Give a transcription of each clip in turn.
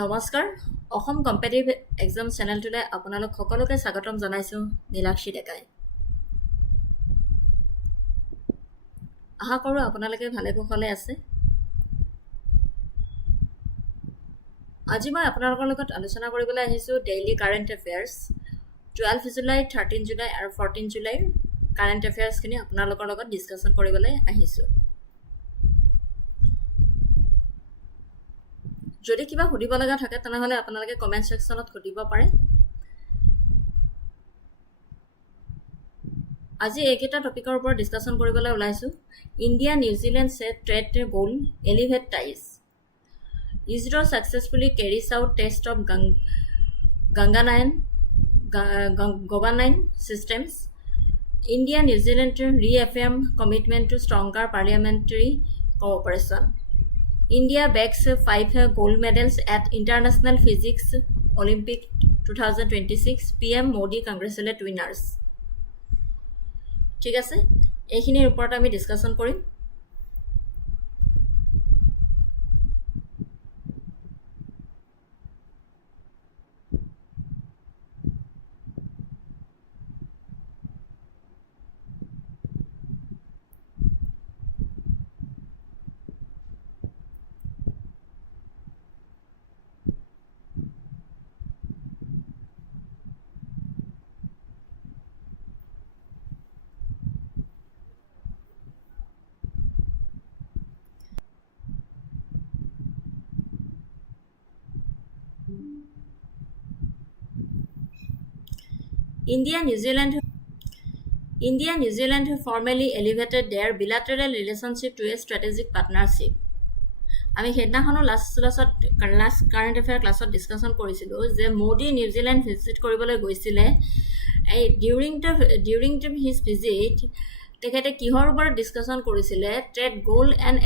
নমস্কাৰ Assam competitive exam চেনেলটোলৈ আপোনালোক সকলোকে স্বাগতম জনাইছোঁ নীলাক্ষী ডেকাই আশা কৰোঁ আপোনালোকে ভালে কুশলে আছে আজি মই আপোনালোকৰ লগত আলোচনা কৰিবলৈ আহিছোঁ daily current affairs 12 July 13 July আৰু 14 জুলাইৰ কাৰেণ্ট এফেয়াৰ্ছখিনি আপোনালোকৰ লগত ডিছকাশ্যন কৰিবলৈ আহিছোঁ যদি কিবা সুধিব লগা থাকে তেনেহলে আপোনালোকে কমেন্ট সেকশনত সুধিব পাৰে আজি এইকেইটা টপিকৰ ওপৰত ডিসকাশন কৰিবলৈ ওলাইছো India New Zealand set trade goal elevate ties ISRO successfully carries out test of Gaganyaan systems India New Zealand reaffirm commitment to stronger parliamentary cooperation India backs 5 gold medals at International Physics Olympic 2026 PM Modi congratulate winners ঠিক আছে এইখিনিৰ ওপৰত আমি discussion কৰিম India New Zealand formally elevated their bilateral relationship to a strategic partnership. আমি হেডনাখনো last current affair ক্লাছত discussion কৰিছিলো যে মোদি নিউজিল্যান্ড ভিজিট কৰিবলৈ গৈছিলে এই ডিউৰিং হিজ ভিজিট তেখেতে কিহৰ ওপৰত ডিসকাশন কৰিছিলে trade goal and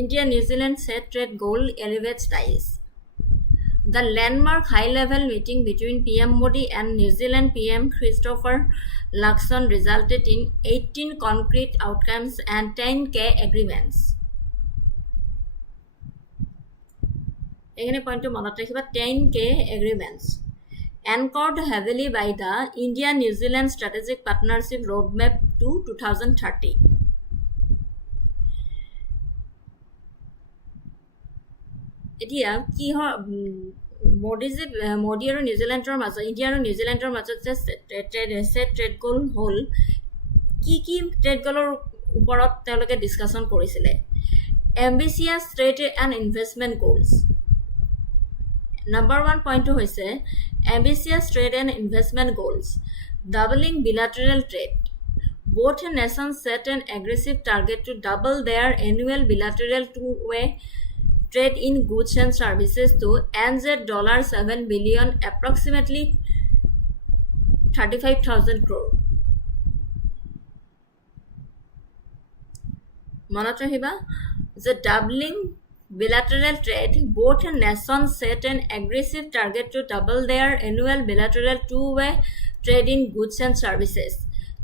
India New Zealand set trade goal elevates ties The landmark high-level meeting between PM Modi and New Zealand PM Christopher Luxon resulted in 18 concrete outcomes and 10 key agreements. Again, point to monotony, 10 key agreements. Anchored heavily by the India-New Zealand Strategic Partnership Roadmap to 2030. এতিয়া কি হয় মোদি আৰু নিউজিল্যান্ডৰ মাজত India আৰু নিউজিল্যান্ডৰ মাজত যে trade গোল হ'ল কি ট্ৰেড গোলৰ ওপৰত তেওঁলোকে ডিসকাশন কৰিছিলে ambitious trade and investment goals number 1 পইণ্টটো হৈছে ambitious trade and investment goals doubling bilateral trade both nations set an aggressive target to double their annual bilateral two-way trade in goods and services to $7 billion, approximately 35,000 crore. মনত ৰাখিবা যে doubling bilateral trade, both nations set an aggressive target to double their annual bilateral two-way trade in goods and services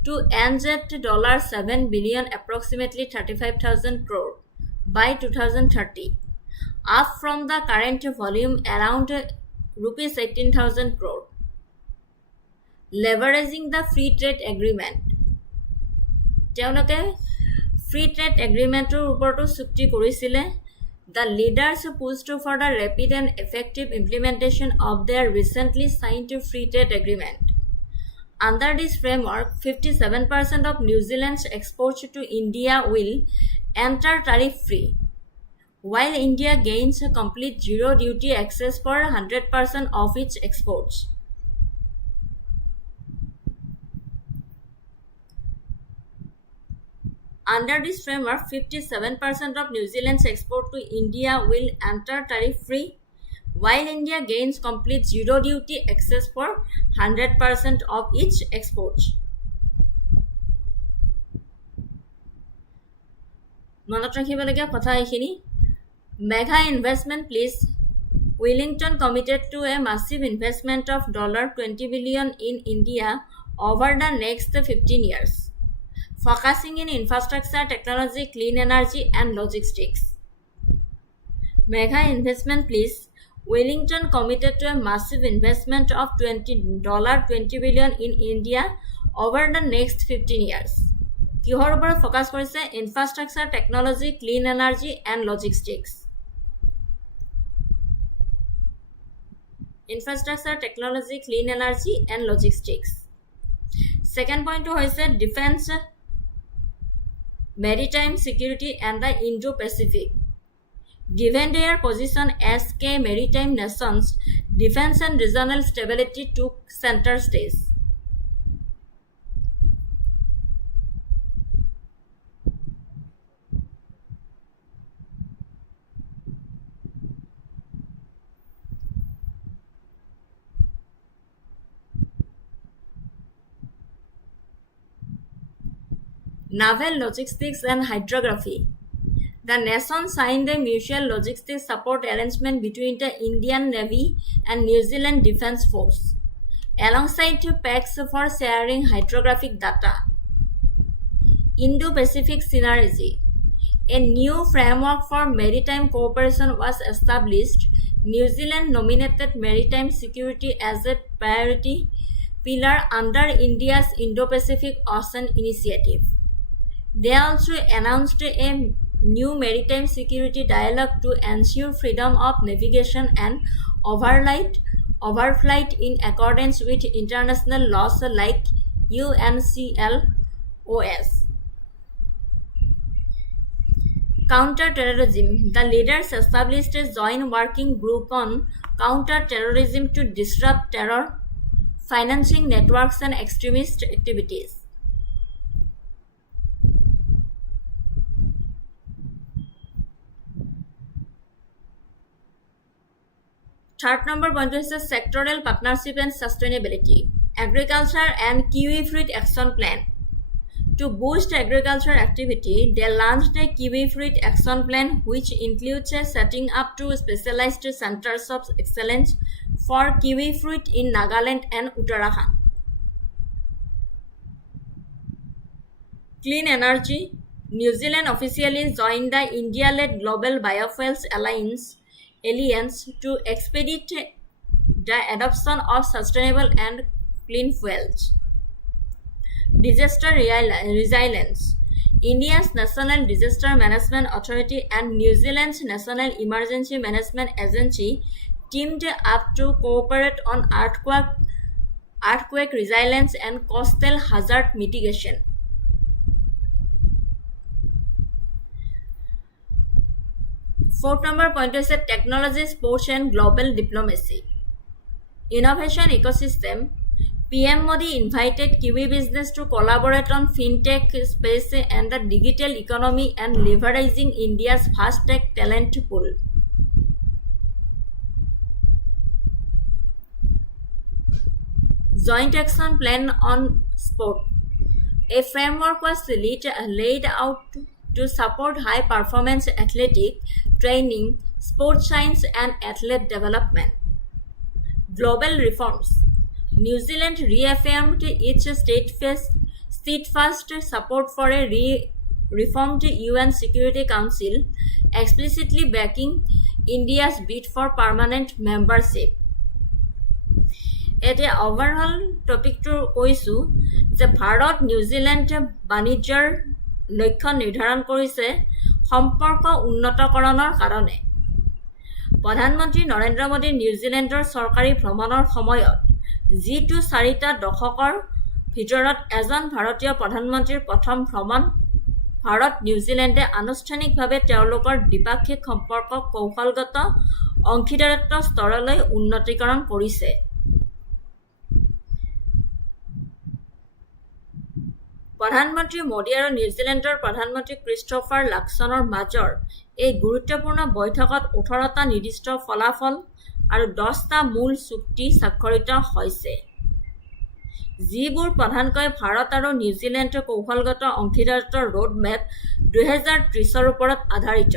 to $7 billion, approximately 35,000 crore by 2030. Up from the current volume around rupees 18,000 crore. Leveraging the free trade agreement. তেওঁলোকে free trade agreementৰ ওপৰতো চুক্তি কৰিছিলে The leaders pushed for the rapid and effective implementation of their recently signed free trade agreement. Under this framework, 57% of New Zealand's exports to India will enter tariff-free. While India gains a complete zero duty access for 100% of its exports. Under this framework, 57% of New Zealand's export to India will enter tariff-free, while India gains complete zero duty access for 100% of its exports. মনত ৰাখিবলগীয়া কথা এইখিনি Mega investment please. Wellington committed to a massive investment of $20 billion in India over the next 15 years, focusing in infrastructure, technology, clean energy, and logistics. Mega investment please. Wellington committed to a massive investment of $20 billion in India over the next 15 years. কিহৰ ওপৰত focus কৰিছে? Infrastructure, technology, clean energy and logistics. Infrastructure, technology, clean energy and logistics. Second point হৈছে defence, maritime security and the Indo-Pacific. Given their position as key maritime nations, defense and regional stability took center stage. Naval logistics and hydrography. The nation signed a mutual logistics support arrangement between the Indian Navy and New Zealand Defence Force, alongside pacts for sharing hydrographic data. Indo-Pacific synergy. A new framework for maritime cooperation was established. New Zealand nominated maritime security as a priority pillar under India's Indo-Pacific Ocean Initiative. They also announced a new maritime security dialogue to ensure freedom of navigation and overflight in accordance with international laws like UNCLOS. Counter-terrorism. The leaders established a joint working group on counter-terrorism to disrupt terror, financing networks and extremist activities. Third number point is sectoral partnership and sustainability. Agriculture and kiwi fruit action plan. To boost agriculture activity, they launched a kiwi fruit action plan which includes setting up two specialized centers of excellence for kiwi fruit in Nagaland and Uttarakhand. Clean energy. New Zealand officially joined the India-led Global Biofuels Alliance to expedite the adoption of sustainable and clean fuels. Disaster resilience. India's National Disaster Management Authority and New Zealand's National Emergency Management Agency teamed up to cooperate on earthquake resilience and coastal hazard mitigation. Fourth number point is technology, sports and global diplomacy. Innovation ecosystem. PM Modi invited Kiwi business to collaborate on fintech space and the digital economy and leveraging India's vast tech talent pool. Joint action plan on sport. A framework was laid out to support high-performance athletic training, sports science and athlete development. Global reforms. New Zealand reaffirmed its steadfast support for a reformed UN Security Council, explicitly backing India's bid for permanent membership. At the overall topic to কৈছো যে Bharat New Zealand বাণিজ্যৰ লক্ষ্য নিৰ্ধাৰণ কৰিছে সম্পৰ্ক উন্নতকৰণৰ কাৰণে। প্ৰধানমন্ত্ৰী নৰেন্দ্ৰ মোদী নিউজিলেণ্ডৰ চৰকাৰী ভ্ৰমণৰ সময়ত যিটো 4টা দশকৰ ভিতৰত এজন ভাৰতীয় প্ৰধানমন্ত্ৰীৰ প্ৰথম ভ্ৰমণ, ভাৰত নিউজিলেণ্ডে আনুষ্ঠানিকভাৱে তেওঁলোকৰ দ্বিপাক্ষিক সম্পৰ্কক কৌশলগত অংশীদাৰত্ব স্তৰলৈ উন্নতীকৰণ কৰিছে। প্ৰধানমন্ত্ৰী মোদী আৰু নিউজিলেণ্ডৰ প্ৰধানমন্ত্ৰী ক্ৰিষ্টোফাৰ লাকছনৰ মাজৰ এই গুৰুত্বপূৰ্ণ বৈঠকত 18টা নিৰ্দিষ্ট ফলাফল আৰু 10টা মূল চুক্তি স্বাক্ষৰিত হৈছে, যিবোৰ প্ৰধানকৈ ভাৰত আৰু নিউজিলেণ্ডৰ কৌশলগত অংশীদাৰত্বৰ ৰোডমেপ 2030ৰ ওপৰত আধাৰিত,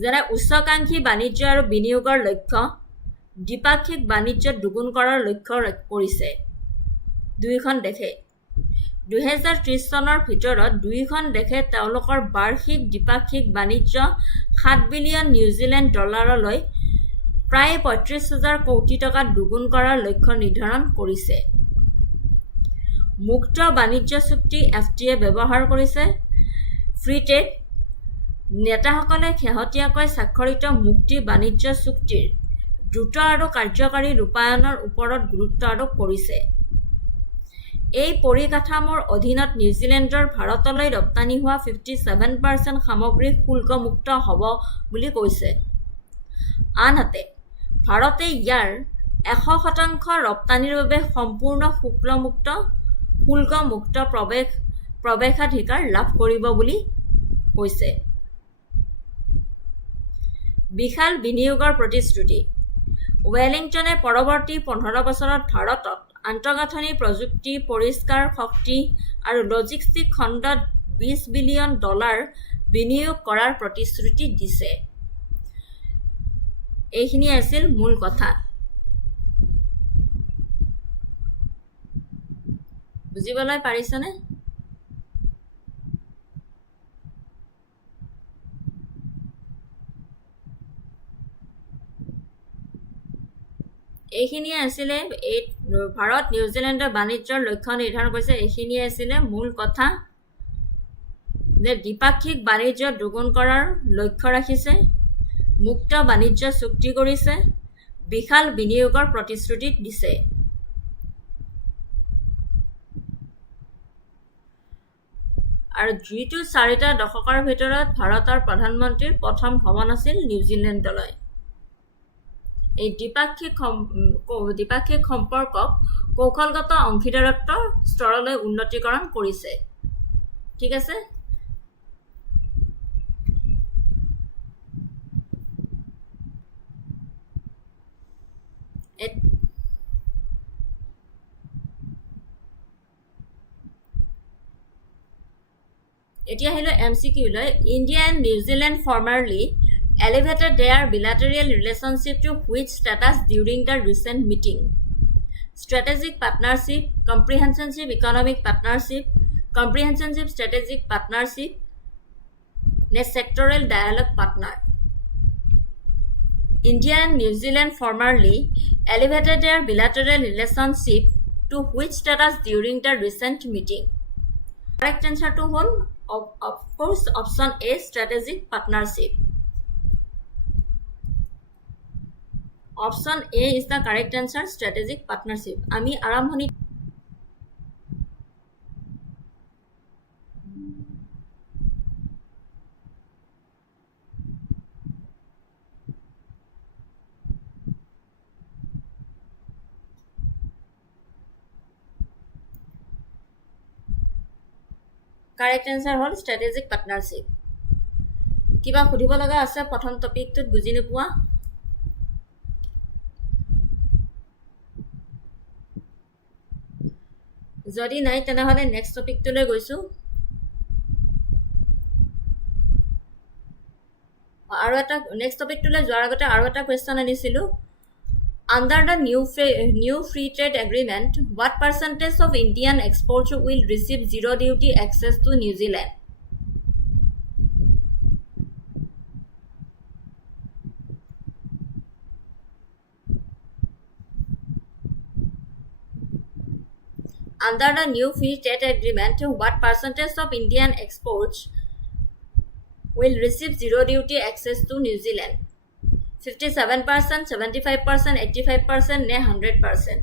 যেনে উচ্চাকাংক্ষী বাণিজ্য আৰু বিনিয়োগৰ লক্ষ্য, দ্বিপাক্ষিক বাণিজ্য দুগুণ কৰাৰ লক্ষ্য কৰিছে দুয়োখন দেশে। 2030 চনৰ ভিতৰত দুয়োখন দেশে তেওঁলোকৰ বাৰ্ষিক দ্বিপাক্ষিক বাণিজ্য 7 বিলিয়ন নিউজিলেণ্ড ডলাৰলৈ প্ৰায় 35,000 কোটি টকাত দুগুণ কৰাৰ লক্ষ্য নিৰ্ধাৰণ কৰিছে। মুক্ত বাণিজ্য চুক্তি FTA ব্যৱহাৰ কৰিছে। ফ্ৰী ট্ৰেড নেতাসকলে শেহতীয়াকৈ স্বাক্ষৰিত মুক্ত বাণিজ্য চুক্তিৰ দ্ৰুত আৰু কাৰ্যকাৰী ৰূপায়ণৰ ওপৰত গুৰুত্ব আৰোপ কৰিছে। এই পৰিকাঠামোৰ অধীনত নিউজিলেণ্ডৰ ভাৰতলৈ ৰপ্তানি হোৱা 57% সামগ্ৰী শুল্কমুক্ত হ'ব বুলি কৈছে। আনহাতে ভাৰতে ইয়াৰ 100% ৰপ্তানিৰ বাবে সম্পূৰ্ণ শুল্কমুক্ত প্ৰৱেশাধিকাৰ লাভ কৰিব বুলি কৈছে। বিশাল বিনিয়োগৰ প্ৰতিশ্ৰুতি ৱেলিংটনে পৰৱৰ্তী 15 বছৰত ভাৰতত আন্তঃগাঁথনি প্ৰযুক্তি, পৰিষ্কাৰ শক্তি আৰু লজিষ্টিক খণ্ডত $20 বিলিয়ন বিনিয়োগ কৰাৰ প্ৰতিশ্ৰুতি দিছে। এইখিনি আছিল মূল কথা। বুজিবলৈ পাৰিছনে? এইখিনিয়ে আছিলে ভাৰত নিউজিলেণ্ডৰ বাণিজ্যৰ লক্ষ্য নিৰ্ধাৰণ কৰিছে। এইখিনিয়ে আছিলে মূল কথা যে দ্বিপাক্ষিক বাণিজ্য দুগুণ কৰাৰ লক্ষ্য ৰাখিছে, মুক্ত বাণিজ্য চুক্তি কৰিছে, বিশাল বিনিয়োগৰ প্ৰতিশ্ৰুতি দিছে। আৰু যিটো 4টা দশকৰ ভিতৰত ভাৰতৰ প্ৰধানমন্ত্ৰীৰ প্ৰথম ভ্ৰমণ আছিল নিউজিলেণ্ডলৈ। এই দ্বিপাক্ষিক সম্পৰ্কক কৌশলগত অংশীদাৰত্ব স্তৰলৈ উন্নীতকৰণ কৰিছে। ঠিক আছে? এতিয়া আহিলো MCQ লৈ। India and New Zealand formerly elevated their bilateral relationship to which status during the recent meeting? Strategic partnership, comprehensive economic partnership, comprehensive strategic partnership, sectoral dialogue partner. India and New Zealand formerly elevated their bilateral relationship to which status during the recent meeting? Correct answer to one, of course, option A, strategic partnership. Option A is the correct answer, strategic partnership. আমি আৰম্ভণি correct answer হ'ল strategic partnership. কিবা সুধিব লগা আছে প্ৰথম টপিকটোত বুজি নোপোৱা? যদি নাই তেনেহলে নেক্সট টপিকটোলৈ গৈছো। আৰু এটা নেক্সট টপিকটোলৈ যোৱাৰ আগতে আৰু এটা কোৱেশ্চন আনিছিলো। Under the new free trade agreement, what percentage of Indian exports will receive zero duty access to New Zealand? Under the new free trade agreement, what percentage of Indian exports will receive zero duty access to New Zealand? 57%, 75%, 85%, নে 100%?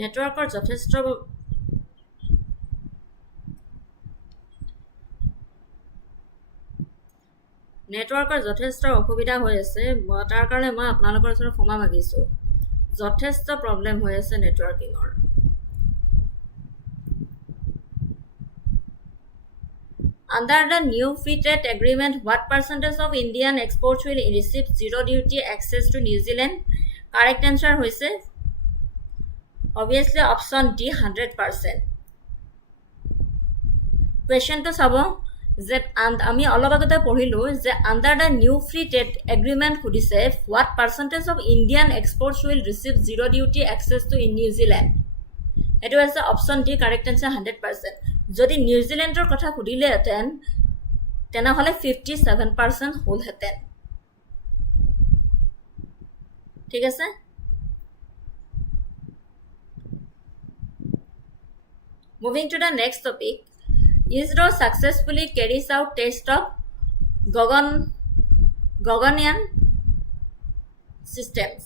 নেটৱৰ্কৰ যথেষ্ট অসুবিধা হৈ আছে, তাৰ কাৰণে মই আপোনালোকৰ ওচৰত ক্ষমা মাগিছো। যথেষ্ট প্ৰব্লেম হৈ আছে নেটৱৰ্কিঙৰ। Under the new free trade agreement, what percentage of Indian exports will receive zero duty access to New Zealand? Correct answer হৈছে obviously option D, 100%. কুৱেশ্যনটো চাব যে আমি অলপ আগতে পঢ়িলোঁ যে under the new free trade agreement সুধিছে what percentage of Indian exports will receive zero' duty access to in New Zealand এইটো হৈছে অপশ্যন ডি কাৰেক্ট এনচাৰ 100%। যদি নিউজিলেণ্ডৰ কথা সুধিলেহেঁতেন তেনেহ'লে 57% হ'লহেঁতেন। ঠিক আছে, moving to the next topic. ISRO successfully carries out test of Gaganyaan systems.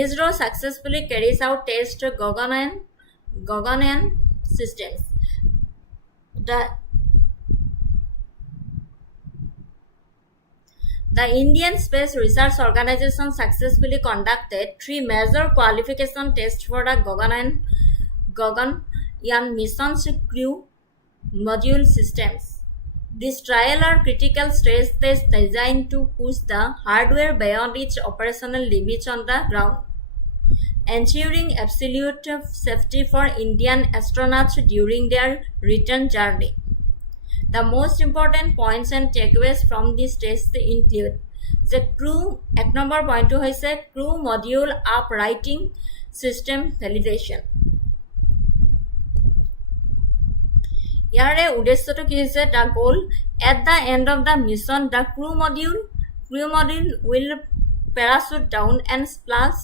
ISRO successfully carries out test Gaganyaan systems. The Indian Space Research Organization successfully conducted 3 major qualification tests for the Gaganyaan mission's crew module systems. These trials are critical stress tests designed to push the hardware beyond its operational limits on the ground, ensuring absolute safety for Indian astronauts during their return journey. The most important points and takeaways from these tests include the crew, এক number পইণ্টটো হৈছে crew module uprighting system validation. ইয়াৰে উদ্দেশ্যটো কি হৈছে the goal at the end of the mission the crew module will parachute down and splash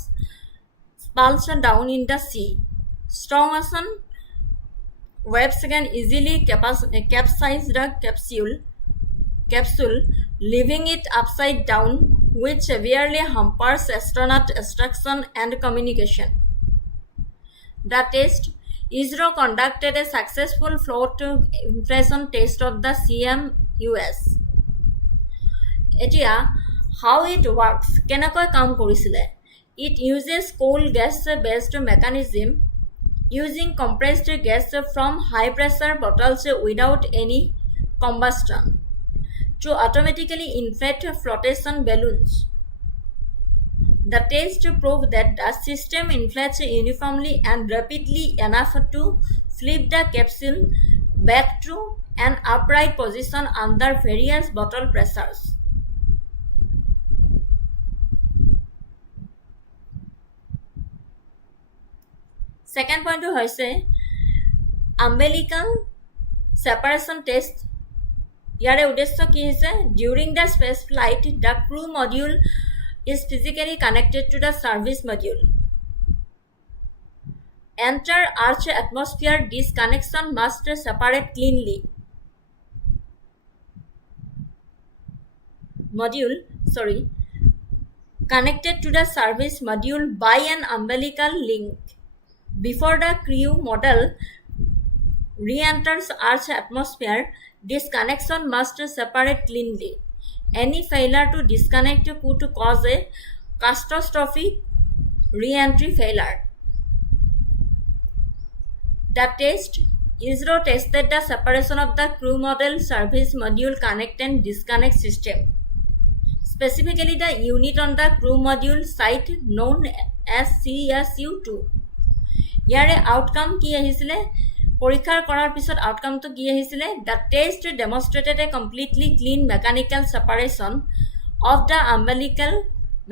down in the sea. Strong ocean waves can easily capsize the capsule, leaving it upside down, which severely hampers astronaut instruction and communication. The test ISRO conducted a successful float impression test of the CMUS. এতিয়া how it works কেনেকৈ কাম কৰিছিলে? It uses coal gas based mechanism using compressed gas from high pressure bottles without any combustion to automatically inflate flotation balloons. The test proved that the system inflates uniformly and rapidly enough to flip the capsule back to an upright position under various bottle pressures. Second point হৈছে umbilical separation test. ইয়াৰে উদ্দেশ্য কি হৈছে during the space flight the crew module is physically connected to the service module. Enter Earth's atmosphere, this connection must separate cleanly. Connected to the service module by an umbilical link. Before the crew module re-enters Earth's atmosphere, this connection must separate cleanly. Any failure to disconnect could cause a catastrophic re-entry failure. The test ISRO tested the separation of the crew module service module connect and disconnect system. Specifically the unit on the crew module site known as CSU2. ইয়াৰে outcome কি আহিছিলে পৰীক্ষাৰ কৰাৰ পিছত আউটকামটো কি আহিছিলে the test demonstrated a completely clean mechanical separation of the umbilical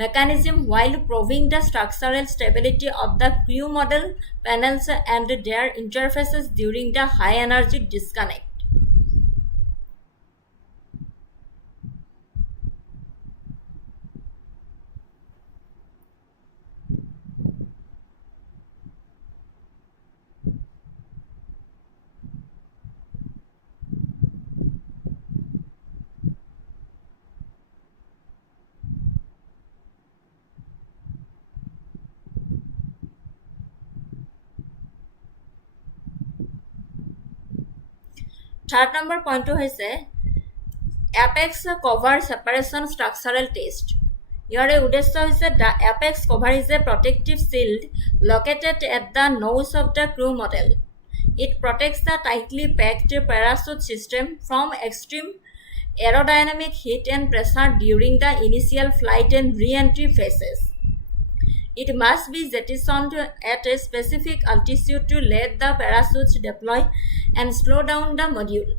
mechanism while proving the structural stability of the crew module panels and their interfaces during the high energy disconnect. Third number পইণ্টটো হৈছে apex cover separation structural test. ইয়াৰে উদ্দেশ্য হৈছে the apex cover is a protective shield located at the nose of the crew model. It protects the tightly packed parachute system from extreme aerodynamic heat and pressure during the initial flight and re-entry phases. It must be jettisoned at a specific altitude to let the parachutes deploy and slow down the module.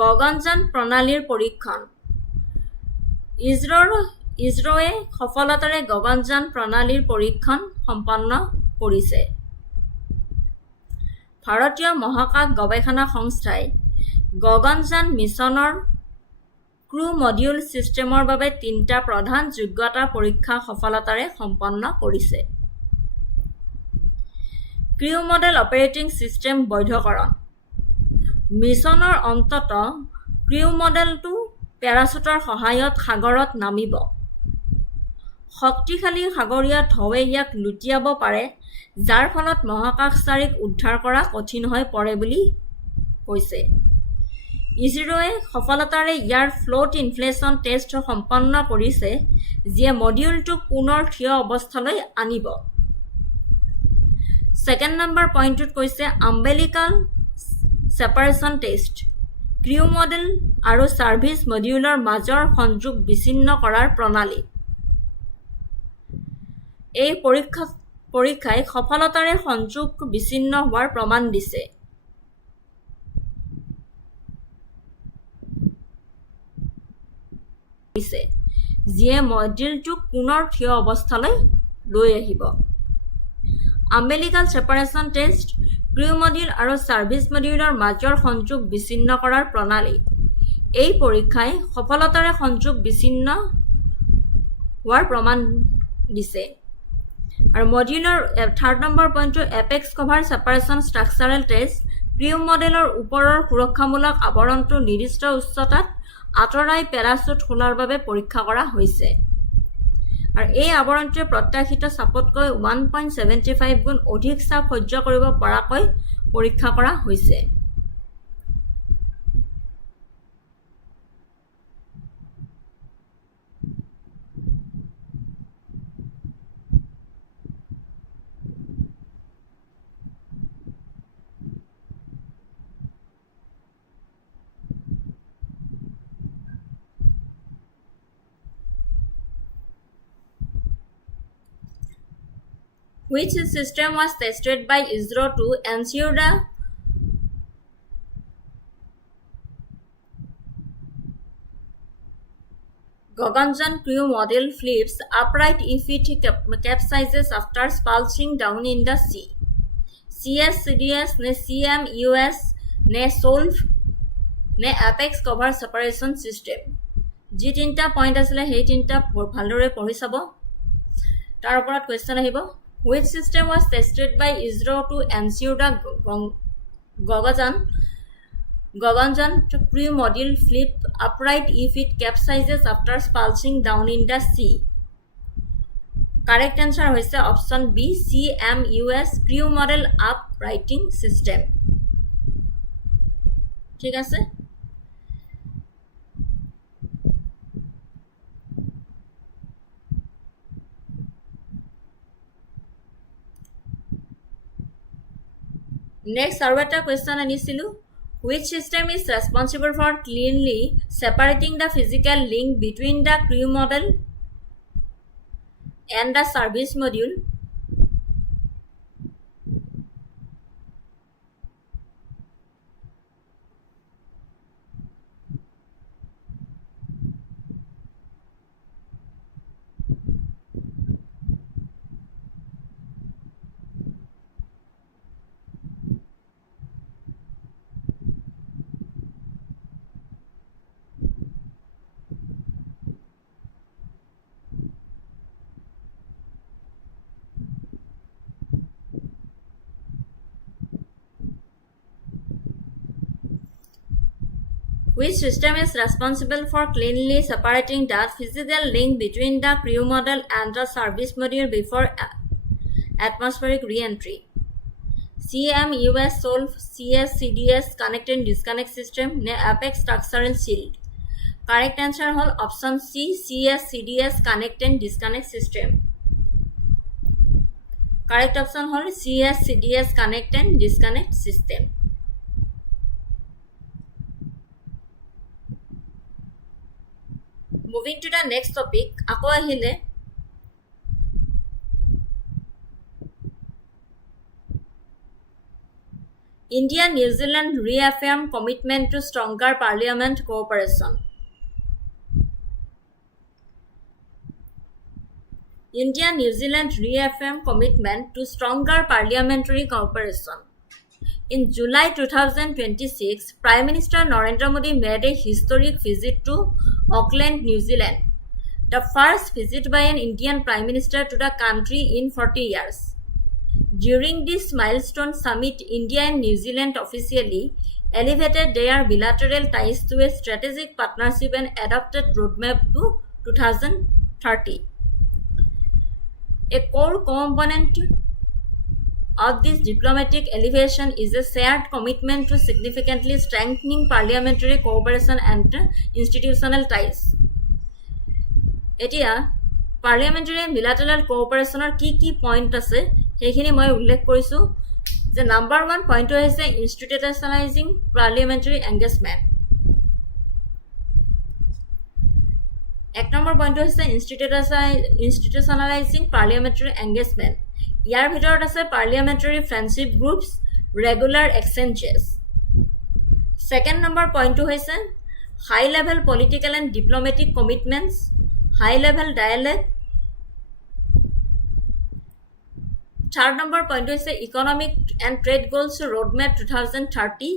Gaganyaan প্ৰণালীৰ পৰীক্ষণ। ইছৰোৱে সফলতাৰে গগনযান প্ৰণালীৰ পৰীক্ষণ সম্পন্ন কৰিছে। ভাৰতীয় মহাকাশ গৱেষণা সংস্থাই গগনযান মিছনৰ ক্ৰু মডিউল ছিষ্টেমৰ বাবে 3টা প্ৰধান যোগ্যতা পৰীক্ষা সফলতাৰে সম্পন্ন কৰিছে। ক্ৰু মডেল অপাৰেটিং ছিষ্টেম বৈধকৰণ। মিছনৰ অন্তত ক্ৰু মডেলটো পেৰাচুটৰ সহায়ত সাগৰত নামিব। শক্তিশালী সাগৰীয় ঢৌৱে ইয়াক লুটিয়াব পাৰে, যাৰ ফলত মহাকাশচাৰীক উদ্ধাৰ কৰা কঠিন হৈ পৰে বুলি কৈছে। ইছৰোৱে সফলতাৰে ইয়াৰ ফ্লোট ইনফ্লেশ্যন টেষ্ট সম্পন্ন কৰিছে, যিয়ে মডিউলটোক পুনৰ থিয় অৱস্থালৈ আনিব। ছেকেণ্ড নম্বৰ পইণ্টটোত কৈছে umbilical separation test. Crew model আৰু ছাৰ্ভিচ মডিউলৰ মাজৰ সংযোগ বিচ্ছিন্ন কৰাৰ প্ৰণালী। এই পৰীক্ষাই সফলতাৰে সংযোগ বিচ্ছিন্ন হোৱাৰ প্ৰমাণ দিছে। যিয়ে মডিউলটোক পুনৰ থিয় অৱস্থালৈ লৈ আহিব। Umbilical separation test crew module আৰু ছাৰ্ভিচ মডিউলৰ মাজৰ সংযোগ বিচ্ছিন্ন কৰাৰ প্ৰণালী। এই পৰীক্ষাই সফলতাৰে সংযোগ বিচ্ছিন্ন হোৱাৰ প্ৰমাণ দিছে। আৰু মডিউলৰ থাৰ্ড নম্বৰ পইণ্টটো apex cover separation structural test. Crew মডেলৰ ওপৰৰ সুৰক্ষামূলক আৱৰণটো নিৰ্দিষ্ট উচ্চতাত আঁতৰাই পেৰাচুট খোলাৰ বাবে পৰীক্ষা কৰা হৈছে। আৰু এই আৱৰণটোৱে প্ৰত্যাশিত চাপতকৈ 1.75 গুণ অধিক চাপ সহ্য কৰিব পৰাকৈ পৰীক্ষা কৰা হৈছে। Which system was tested by ISRO to ensure the Gaganyaan crew model flips upright if it capsizes after splashing down in the sea? CS, CDS, ne CMUS, ne SOLVE, ne Apex Cover Separation System. যি 3টা point আছিলে সেই 3টা ভালদৰে পঢ়ি চাব। তাৰ ওপৰত কুৱেশ্যন আহিব। Which system was tested by ISRO to ensure the Gaganyaan crew module flip upright if it capsizes after splashing down in the sea? Correct answer হৈছে option B, CMUS crew model uprighting system. ঠিক আছে। Next, আৰু এটা question আনিছিলো। Which system is responsible for cleanly separating the physical link between the crew model and the service module? Which system is responsible for cleanly separating the physical link between the crew module and the service module before atmospheric re-entry? CMUS Solve CS CDS Connect and Disconnect System ne Apex Structural Shield. Correct answer hol option C CS CDS Connect and Disconnect System. Correct option hol CS CDS Connect and Disconnect System. Moving to the next topic, ako ahile India-New Zealand reaffirm commitment to stronger parliament cooperation. India-New Zealand reaffirm commitment to stronger parliamentary cooperation. In July 2026, Prime Minister Narendra Modi made a historic visit to Auckland, New Zealand, the first visit by an Indian Prime Minister to the country in 40 years. During this milestone summit, India and New Zealand officially elevated their bilateral ties to a strategic partnership and adopted roadmap to 2030. A core component of this diplomatic elevation is a shared commitment to significantly strengthening parliamentary cooperation and institutional ties. Etia parliamentary and bilateral cooperation ki point ase hekhini moi ullekh korisu je number 1 point hoise institutionalizing parliamentary engagement. এক number point হৈছে institutionalizing parliamentary engagement. ইয়াৰ ভিতৰত আছে parliamentary friendship groups, regular exchanges. Second number point হৈছে high level political and diplomatic commitments, high level dialogue. Third number point হৈছে economic and trade goals roadmap 2030.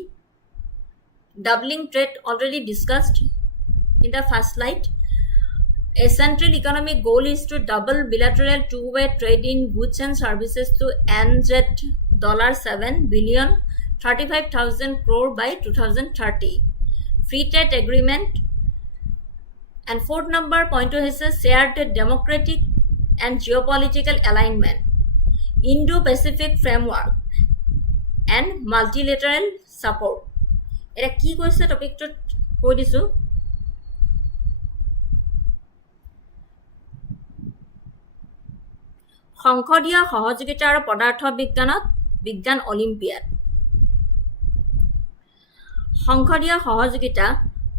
Doubling trade already discussed in the first slide. A central economic goal is to double bilateral two-way trade in goods and services to NZ $7 billion, 35,000 crore by 2030. Free trade agreement. And fourth number point is a shared democratic and geopolitical alignment, Indo-Pacific framework, and multilateral support. Eta ki koise topic to koi disu. সংসদীয় সহযোগিতা আৰু পদাৰ্থ বিজ্ঞানত বিজ্ঞান olympiad. সংসদীয় সহযোগিতা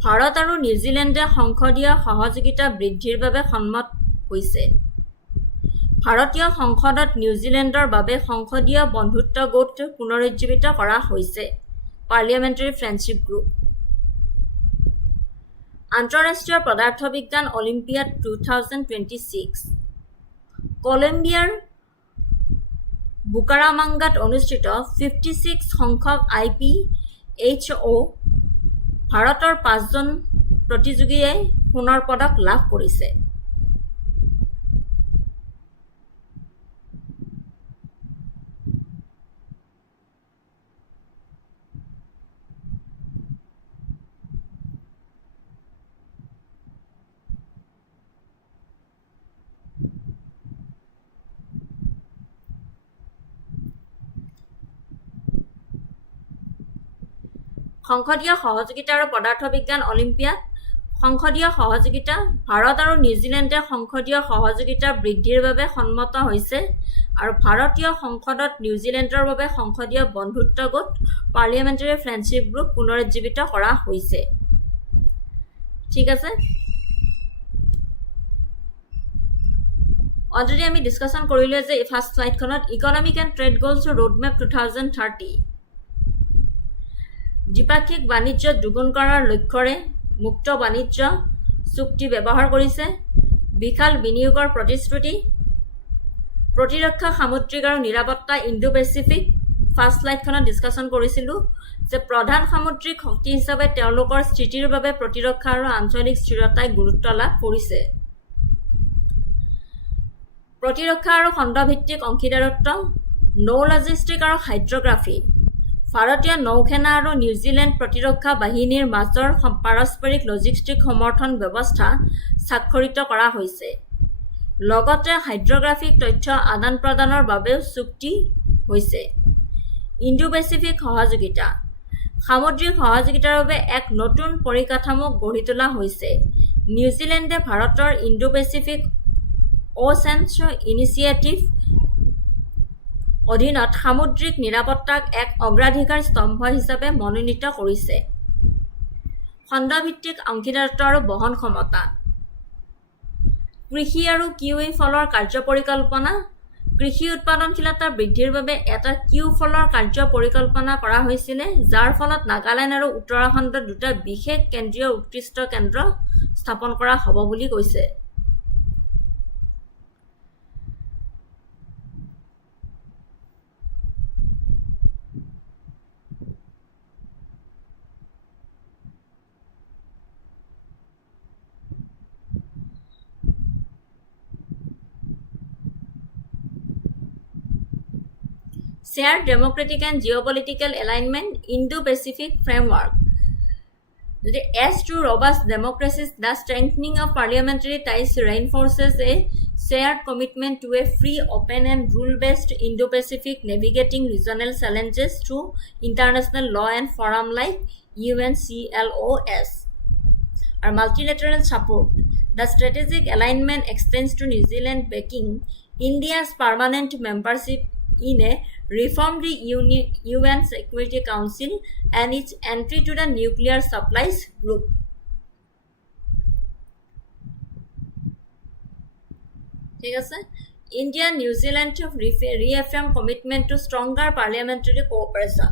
ভাৰত আৰু নিউজিলেণ্ডে সংসদীয় সহযোগিতা বৃদ্ধিৰ বাবে সন্মত হৈছে। ভাৰতীয় সংসদত নিউজিলেণ্ডৰ বাবে সংসদীয় বন্ধুত্ব গোট পুনৰুজ্জীৱিত কৰা হৈছে, পাৰ্লিয়ামেণ্টাৰী ফ্ৰেণ্ডশ্বিপ গ্ৰুপ। আন্তঃৰাষ্ট্ৰীয় পদাৰ্থ বিজ্ঞান অলিম্পিয়াড 2026 কলম্বিয়াৰ বুকাৰামাংগাত অনুষ্ঠিত 56 সংখ্যক IPHO ভাৰতৰ 5জন প্ৰতিযোগীয়ে সোণৰ পদক লাভ কৰিছে। সংসদীয় সহযোগিতা আৰু পদাৰ্থ বিজ্ঞান অলিম্পিয়াড। সংসদীয় সহযোগিতা ভাৰত আৰু নিউজিলেণ্ডে সংসদীয় সহযোগিতা বৃদ্ধিৰ বাবে সন্মত হৈছে আৰু ভাৰতীয় সংসদত নিউজিলেণ্ডৰ বাবে সংসদীয় বন্ধুত্ব গোট পাৰ্লিয়ামেণ্টাৰী ফ্ৰেণ্ডশ্বিপ গ্ৰুপ পুনৰুজ্জীৱিত কৰা হৈছে। ঠিক আছে, অলৰেডি আমি ডিছকাশ্যন কৰিলো যে ফাৰ্ষ্ট স্লাইডখনত economic and trade goals roadmap 2030 দ্বিপাক্ষিক বাণিজ্য দুগুণ কৰাৰ লক্ষ্যৰে মুক্ত বাণিজ্য চুক্তি ব্যৱহাৰ কৰিছে। বিশাল বিনিয়োগৰ প্ৰতিশ্ৰুতি, প্ৰতিৰক্ষা সামুদ্ৰিক আৰু নিৰাপত্তা ইণ্ডো পেচিফিক। ফাৰ্ষ্ট স্লাইডখনত ডিছকাশ্যন কৰিছিলোঁ যে প্ৰধান সামুদ্ৰিক শক্তি হিচাপে তেওঁলোকৰ স্থিতিৰ বাবে প্ৰতিৰক্ষা আৰু আঞ্চলিক স্থিৰতাই গুৰুত্ব লাভ কৰিছে। প্ৰতিৰক্ষা আৰু খণ্ডভিত্তিক অংশীদাৰত্ব, নৌ লজিষ্টিক আৰু হাইড্ৰগ্ৰাফী, ভাৰতীয় নৌসেনা আৰু নিউজিলেণ্ড প্ৰতিৰক্ষা বাহিনীৰ মাজৰ পাৰস্পৰিক লজিষ্টিক সমৰ্থন ব্যৱস্থা স্বাক্ষৰিত কৰা হৈছে। লগতে হাইড্ৰগ্ৰাফিক তথ্য আদান প্ৰদানৰ বাবেও চুক্তি হৈছে। ইণ্ডো-পেচিফিক সহযোগিতা সামুদ্ৰিক সহযোগিতাৰ বাবে এক নতুন পৰিকাঠামো গঢ়ি তোলা হৈছে। নিউজিলেণ্ডে ভাৰতৰ ইণ্ডো-পেচিফিক অ'চেনছ ইনিচিয়েটিভ অধীনত সামুদ্ৰিক নিৰাপত্তাক এক অগ্ৰাধিকাৰ স্তম্ভ হিচাপে মনোনীত কৰিছে। খণ্ডভিত্তিক অংশীদাৰত্ব আৰু বহন ক্ষমতা কৃষি আৰু কিউই ফলৰ কাৰ্য পৰিকল্পনা কৃষি উৎপাদনশীলতা বৃদ্ধিৰ বাবে এটা কিউ ফলৰ কাৰ্য পৰিকল্পনা কৰা হৈছিল, যাৰ ফলত নাগালেণ্ড আৰু উত্তৰাখণ্ডত দুটা বিশেষ কেন্দ্ৰীয় উৎকৃষ্ট কেন্দ্ৰ স্থাপন কৰা হ'ব বুলি কৈছে। Shared Democratic and Geopolitical Alignment Indo-Pacific Framework. As to robust democracies, the strengthening of parliamentary ties reinforces a shared commitment to a free, open, and rule-based Indo-Pacific, navigating regional challenges through international law and forums like UNCLOS. Our multilateral support. The strategic alignment extends to New Zealand backing India's permanent membership in a reformed UN Security Council and its entry to the Nuclear Supplies Group. ঠিক আছে, India and New Zealand have reaffirmed commitment to stronger parliamentary cooperation.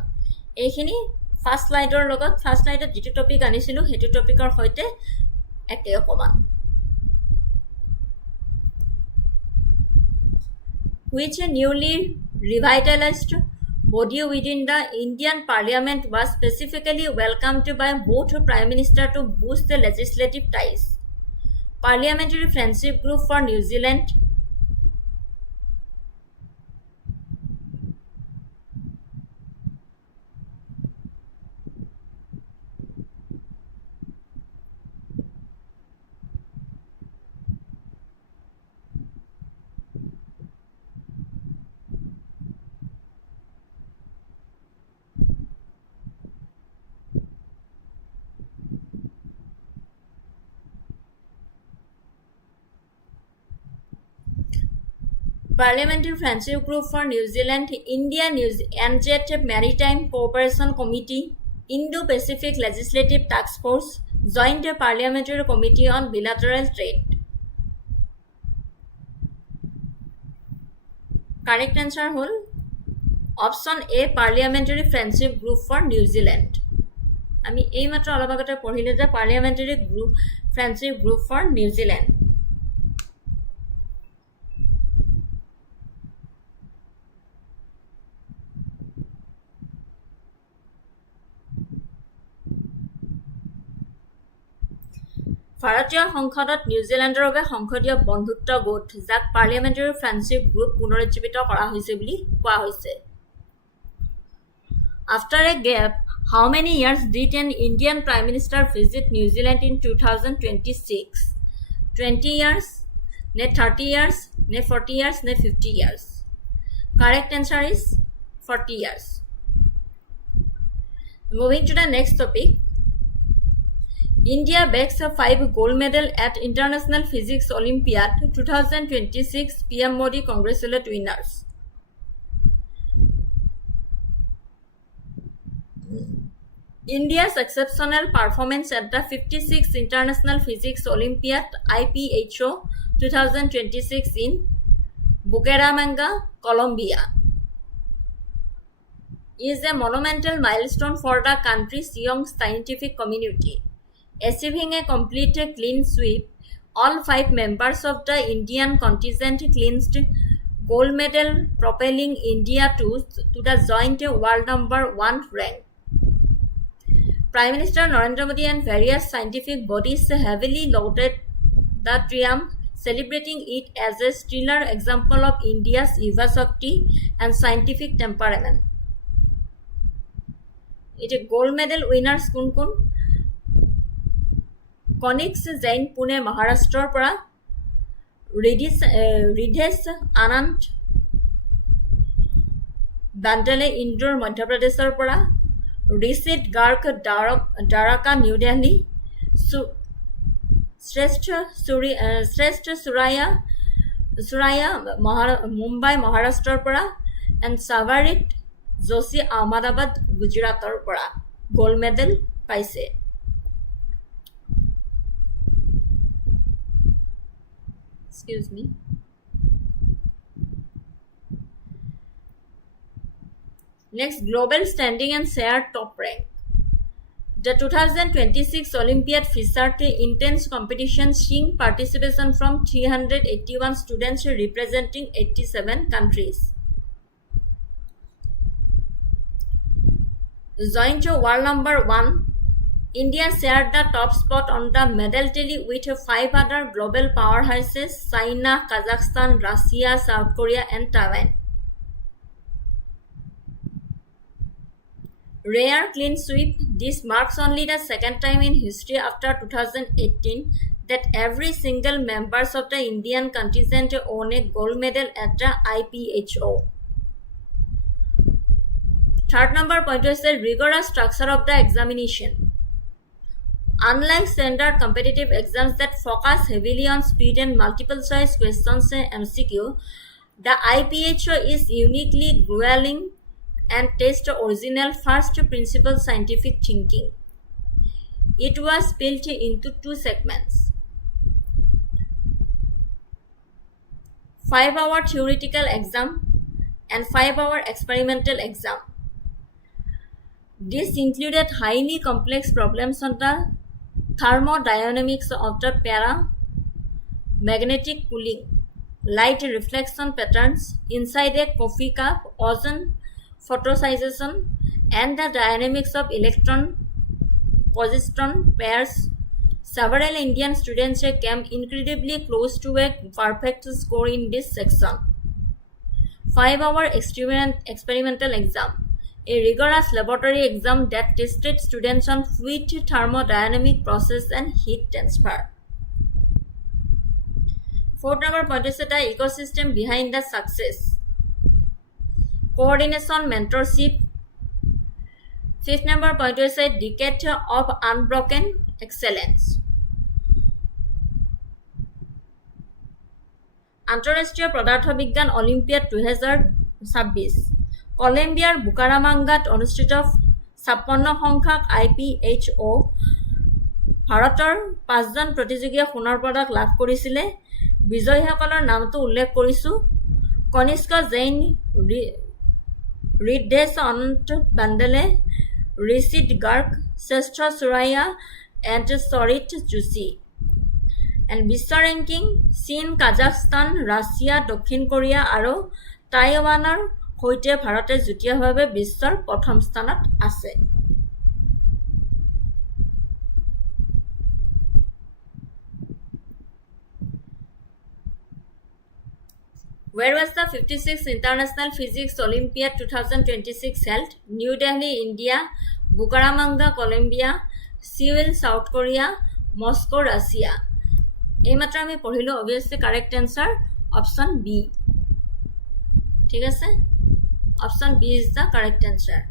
এইখিনি first স্লাইডৰ লগত first স্লাইডত যিটো topic আনিছিলোঁ সেইটো টপিকৰ সৈতে একে অকমান। Which a newly revitalized body within the Indian Parliament was specifically welcomed by both Prime Minister to boost the legislative ties. Parliamentary Friendship Group for New Zealand Parliamentary Friendship Group for New Zealand, India NZ Maritime Cooperation Committee, Indo-Pacific Legislative Task Force, Joint Parliamentary Committee on Bilateral Trade. Correct answer hole option A, Parliamentary Friendship Group for New Zealand. আমি এইমাত্ৰ অলপ আগতে পঢ়িলো যে Parliamentary Friendship Group for New Zealand. ভাৰতীয় সংসদত নিউজিলেণ্ডৰ বাবে সংসদীয় বন্ধুত্ব গোট, যাক পাৰ্লিয়ামেণ্টাৰী ফ্ৰেণ্ডশ্বিপ গ্ৰুপ পুনৰুজ্জীৱিত কৰা হৈছে বুলি কোৱা হৈছে। After a gap, how many years did an Indian Prime Minister visit New Zealand in 2026? 20 years, ne 30 years, ne 40 years, ne 50 years? Correct answer is 40 years. Moving to the next topic. India bags a 5 gold medal at International Physics Olympiad 2026. PM Modi congratulate winners. India's exceptional performance at the 56th International Physics Olympiad IPHO 2026 in Bucaramanga, Colombia is a monumental milestone for the country's young scientific community. Achieving a complete clean sweep, all 5 members of the Indian contingent clinched gold medal, propelling India to the joint world number 1 rank. Prime Minister Narendra Modi and various scientific bodies heavily lauded the triumph, celebrating it as a stellar example of India's Yuva Shakti and scientific temperament. এতিয়া gold medal winners কোন কোন conics Jain Pune মহাৰাষ্ট্ৰৰ পৰা ৰিধেশ আনন্দ বান্ডলে ইন্দোৰ মধ্যপ্ৰদেশৰ পৰা Rishit Garg Dwarka new Delhi শ্ৰেষ্ঠ সুৰায়া মুম্বাই মহাৰাষ্ট্ৰৰ পৰা এণ্ড সাৱাৰিত যোশী আহমেদাবাদ গুজৰাটৰ পৰা গোল্ড মেডেল পাইছে Excuse me. Next, global standing and share top rank. The 2026 Olympiad featured intense competition seeing participation from 381 students representing 87 countries. Joined to world number 1, India shared the top spot on the medal tally with 5 other global powerhouses China, Kazakhstan, Russia, South Korea, and Taiwan. Rare clean sweep. This marks only the second time in history after 2018 that every single members of the Indian contingent won a gold medal at the IPHO. Third number point is the rigorous structure of the examination. Unlike standard competitive exams that focus heavily on speed and multiple choice questions MCQ, the IPHO is uniquely grueling and tests original first principle scientific thinking. It was split into 2 segments. 5-hour theoretical exam and 5-hour experimental exam. This included highly complex problems on the thermodynamics of the paramagnetic cooling, light reflection patterns inside a coffee cup, ozone photosynthesis, and the dynamics of electron-positron pairs. Several Indian students came incredibly close to a perfect score in this section. 5-hour experimental exam. A rigorous laboratory exam that tested students on fluid thermodynamic process and heat transfer. Fourth number point is the ecosystem behind the success. Coordination, mentorship. Fifth number point is a decade of unbroken excellence. আন্তঃৰাষ্ট্ৰীয় পদাৰ্থ বিজ্ঞান olympiad 2026 কলম্বিয়াৰ বুকাৰামাংগাত অনুষ্ঠিত 56 সংখ্যক IPHO ভাৰতৰ 5জন প্ৰতিযোগীয়ে সোণৰ পদক লাভ কৰিছিলে বিজয়ীসকলৰ নামটো উল্লেখ কৰিছো কনিষ্ক জৈন ঋদ্ধেশ অনন্ত বান্ডলে ঋষিত গাৰ্গ শ্ৰেষ্ঠ সুৰায়া এণ্ড সৰিত যোশী এণ্ড বিশ্ব ৰেংকিং চীন কাজাখস্তান ৰাছিয়া দক্ষিণ কোৰিয়া আৰু টাইৱানৰ সৈতে ভাৰতে যুটীয়াভাৱে বিশ্বৰ প্ৰথম স্থানত আছে Where was the 56th International Physics Olympiad 2026 held? New Delhi, India, Bucaramanga, Colombia, Seoul, South Korea, Moscow, Russia. এই মাত্ৰ আমি পঢ়িলো obviously correct answer option B. ঠিক আছে? Option B is the correct answer.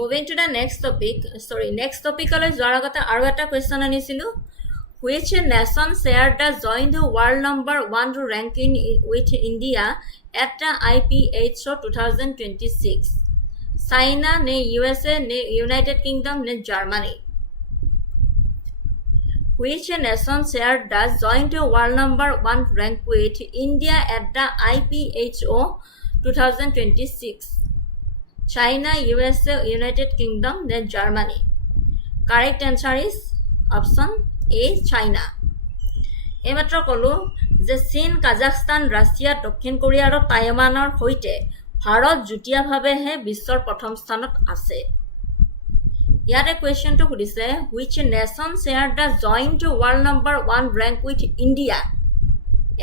Moving to the next topic, next topic is the question anisilu. Which nation shared the joint world number 1 ranking with India at the IPHO 2026? China, USA, United Kingdom, Germany. Which nation shared the joint world number 1 rank with India at the IPHO 2026? China, USA, United Kingdom, then Germany. Correct answer is option A, China. এইমাত্ৰ কলো যে চীন Kazakhstan Russia দক্ষিণ Korea আৰু টাইৱানৰ সৈতে ভাৰত যুটীয়াভাৱেহে বিশ্বৰ প্ৰথম স্থানত আছে ইয়াতে কুৱেশ্যনটো সুধিছে which nation shared the joint world number 1 rank with India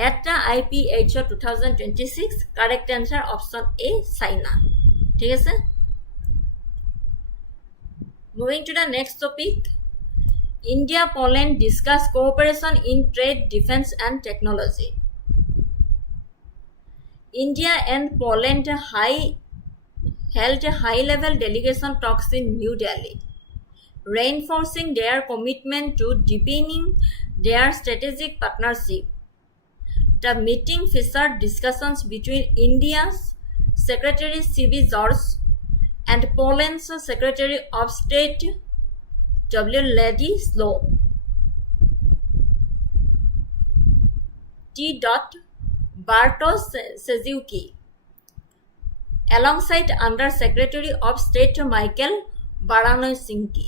at the IPHO 2026? Correct answer option A, China. ঠিক আছে? Moving to the next topic, India Poland discuss cooperation in trade, defense and technology. India and Poland held high-level delegation talks in New Delhi, reinforcing their commitment to deepening their strategic partnership. The meeting featured discussions between India's Secretary C.V. George and Poland's Secretary of State W. Lady Slow. T. Bartosz Seziuki, alongside Under Secretary of State Michael Baranowski.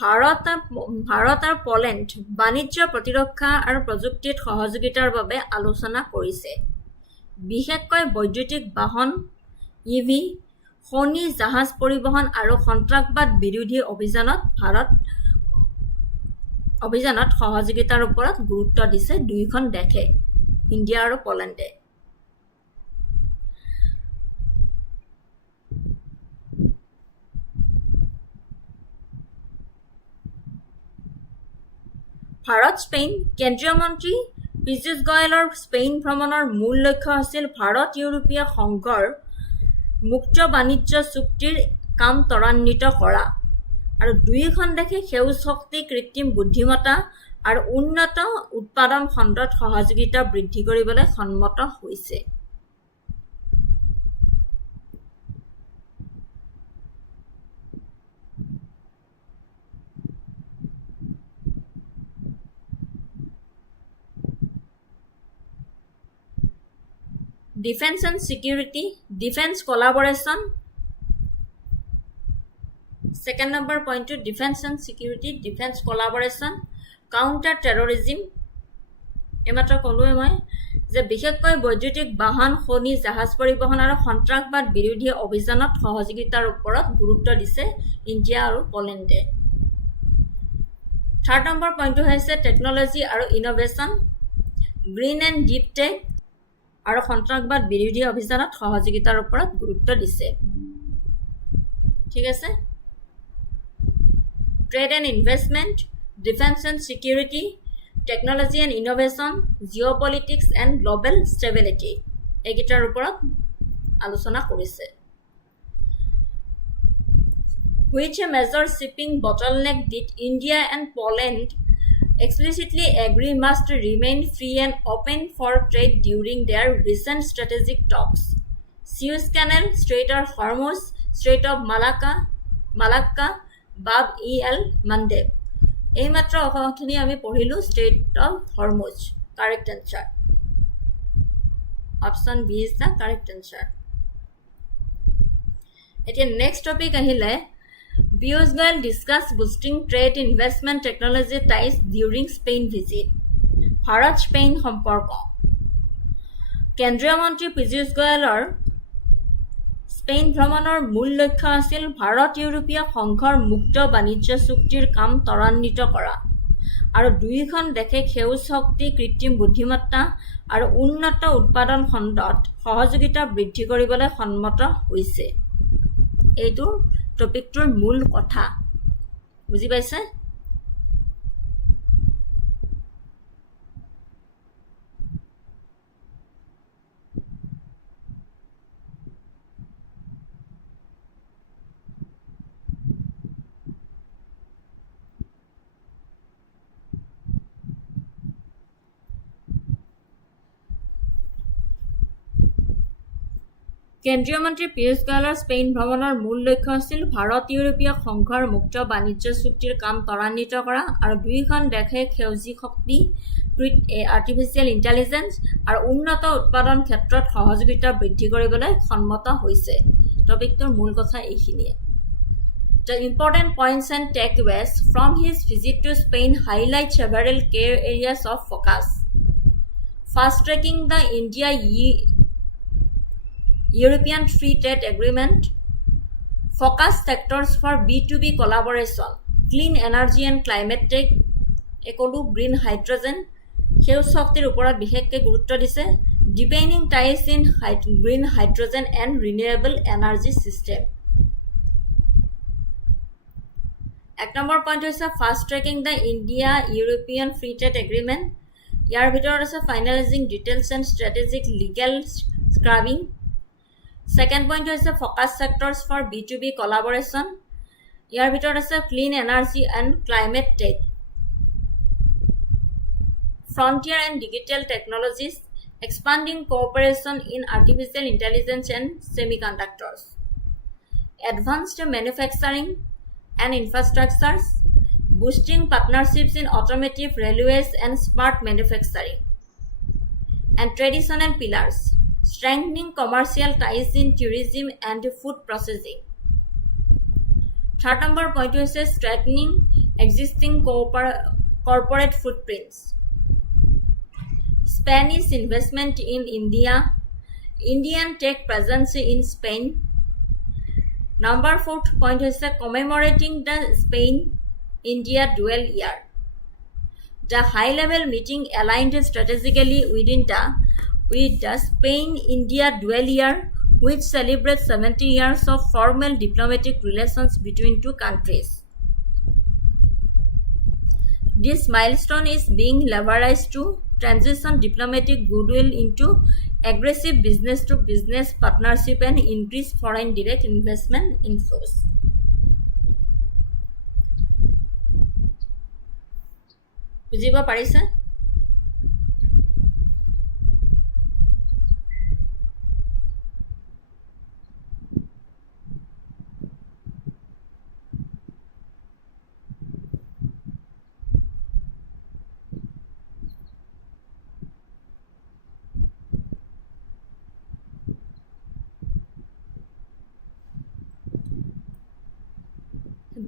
Bharat আৰু Poland বাণিজ্য প্ৰতিৰক্ষা আৰু প্ৰযুক্তিত সহযোগিতাৰ বাবে আলোচনা কৰিছে। বিশেষকৈ বৈদ্যুতিক বাহন, ইভি, খনি জাহাজ পৰিবহণ আৰু সন্ত্ৰাসবাদ বিৰোধী অভিযানত সহযোগিতাৰ ওপৰত গুৰুত্ব দিছে দুয়োখন দেশে, ইণ্ডিয়া আৰু পলেণ্ডে। ভাৰত স্পেইন কেন্দ্ৰীয় মন্ত্ৰী পীযুষ গোয়েলৰ স্পেইন ভ্ৰমণৰ মূল লক্ষ্য আছিল ভাৰত ইউৰোপীয় সংঘৰ মুক্ত বাণিজ্য চুক্তিৰ কাম ত্বৰান্বিত কৰা আৰু দুয়োখন দেশে সেউজ শক্তি, কৃত্ৰিম বুদ্ধিমত্তা আৰু উন্নত উৎপাদন খণ্ডত সহযোগিতা বৃদ্ধি কৰিবলৈ সন্মত হৈছে। Defense and security, defense collaboration. Second number point to defense and security, defense collaboration, counter terrorism. এমাত্ৰ ক'লোৱে মই যে বিশেষকৈ বৈদ্যুতিক বাহন, খনি জাহাজ পৰিবহণ আৰু সন্ত্ৰাসবাদ বিৰোধী অভিযানত সহযোগিতাৰ ওপৰত গুৰুত্ব দিছে ইণ্ডিয়া আৰু পলেণ্ডে। থাৰ্ড নম্বৰ পইণ্টটো হৈছে টেকনলজি আৰু innovation, green and deep tech আৰু সন্ত্ৰাসবাদ বিৰোধী অভিযানত সহযোগিতাৰ ওপৰত গুৰুত্ব দিছে। ঠিক আছে? Trade and investment, defence and security, technology and innovation, Jio' politics and global stability, এইকেইটাৰ ওপৰত আলোচনা কৰিছে। Which major shipping bottleneck did India and Poland explicitly agree must remain free and open for trade during their recent strategic talks? Suez Canal, Strait of Hormuz, Strait of Malacca, Bab el Mandeb. এইমাত্ৰ অসমখিনি আমি পঢ়িলোঁ Strait of Hormuz. Correct answer. Option B is the correct answer. এতিয়া next topic আহিলে Piyush Goyal discussed boosting trade, investment, technology ties during Spain visit. ভাৰত-স্পেইন সম্পৰ্ক। কেন্দ্ৰীয় মন্ত্ৰী Piyush গোয়েলৰ Spain ভ্ৰমণৰ মূল লক্ষ্য আছিল ভাৰত ইউৰোপীয় সংঘৰ মুক্ত বাণিজ্য চুক্তিৰ কাম ত্বৰান্বিত কৰা আৰু দুয়োখন দেশে সেউজ শক্তি, কৃত্ৰিম বুদ্ধিমত্তা আৰু উন্নত উৎপাদন খণ্ডত সহযোগিতা বৃদ্ধি কৰিবলৈ সন্মত হৈছে। এইটো টপিকটোৰ মূল কথা, বুজি পাইছে? কেন্দ্ৰীয় মন্ত্ৰী পীয়ূষ গোয়েলৰ স্পেইন ভ্ৰমণৰ মূল লক্ষ্য আছিল ভাৰত ইউৰোপীয় সংঘৰ মুক্ত বাণিজ্য চুক্তিৰ কাম ত্বৰান্বিত কৰা আৰু দুয়োখন দেশে সেউজী শক্তি, আৰ্টিফিচিয়েল ইণ্টেলিজেন্স আৰু উন্নত উৎপাদন ক্ষেত্ৰত সহযোগিতা বৃদ্ধি কৰিবলৈ সন্মত হৈছে। টপিকটোৰ মূল কথা এইখিনিয়ে। The important points and takeaways from his visit to Spain highlight several key areas of focus. Fast-tracking the India-European Free Trade Agreement, focus sectors for B2B collaboration, clean energy and climate tech, green hydrogen, সেউজ শক্তিৰ ওপৰত বিশেষকৈ গুৰুত্ব দিছে, deepening ties in green hydrogen and renewable energy system. এক number point হৈছে fast tracking the India European free trade agreement. ইয়াৰ ভিতৰত আছে finalising details and strategic legal scrubbing. Second point হৈছে focus sectors for B2B collaboration. ইয়াৰ ভিতৰত আছে clean energy and climate tech, frontier and digital technologies, expanding cooperation in artificial intelligence and semiconductors, advanced manufacturing and infrastructures, boosting partnerships in automotive, railways and smart manufacturing, and traditional pillars, strengthening commercial ties in tourism and food processing. Third number point is strengthening existing corporate footprints. Spanish investment in India, Indian tech presence in Spain. Number 4th point is commemorating the Spain-India dual year. The high-level meeting aligned strategically with the Spain-India dual year, which celebrates 70 years of formal diplomatic relations between two countries. This milestone is being leveraged to transition diplomatic goodwill into aggressive business-to-business partnership and increase foreign direct investment inflows. বুজিব পাৰিছে?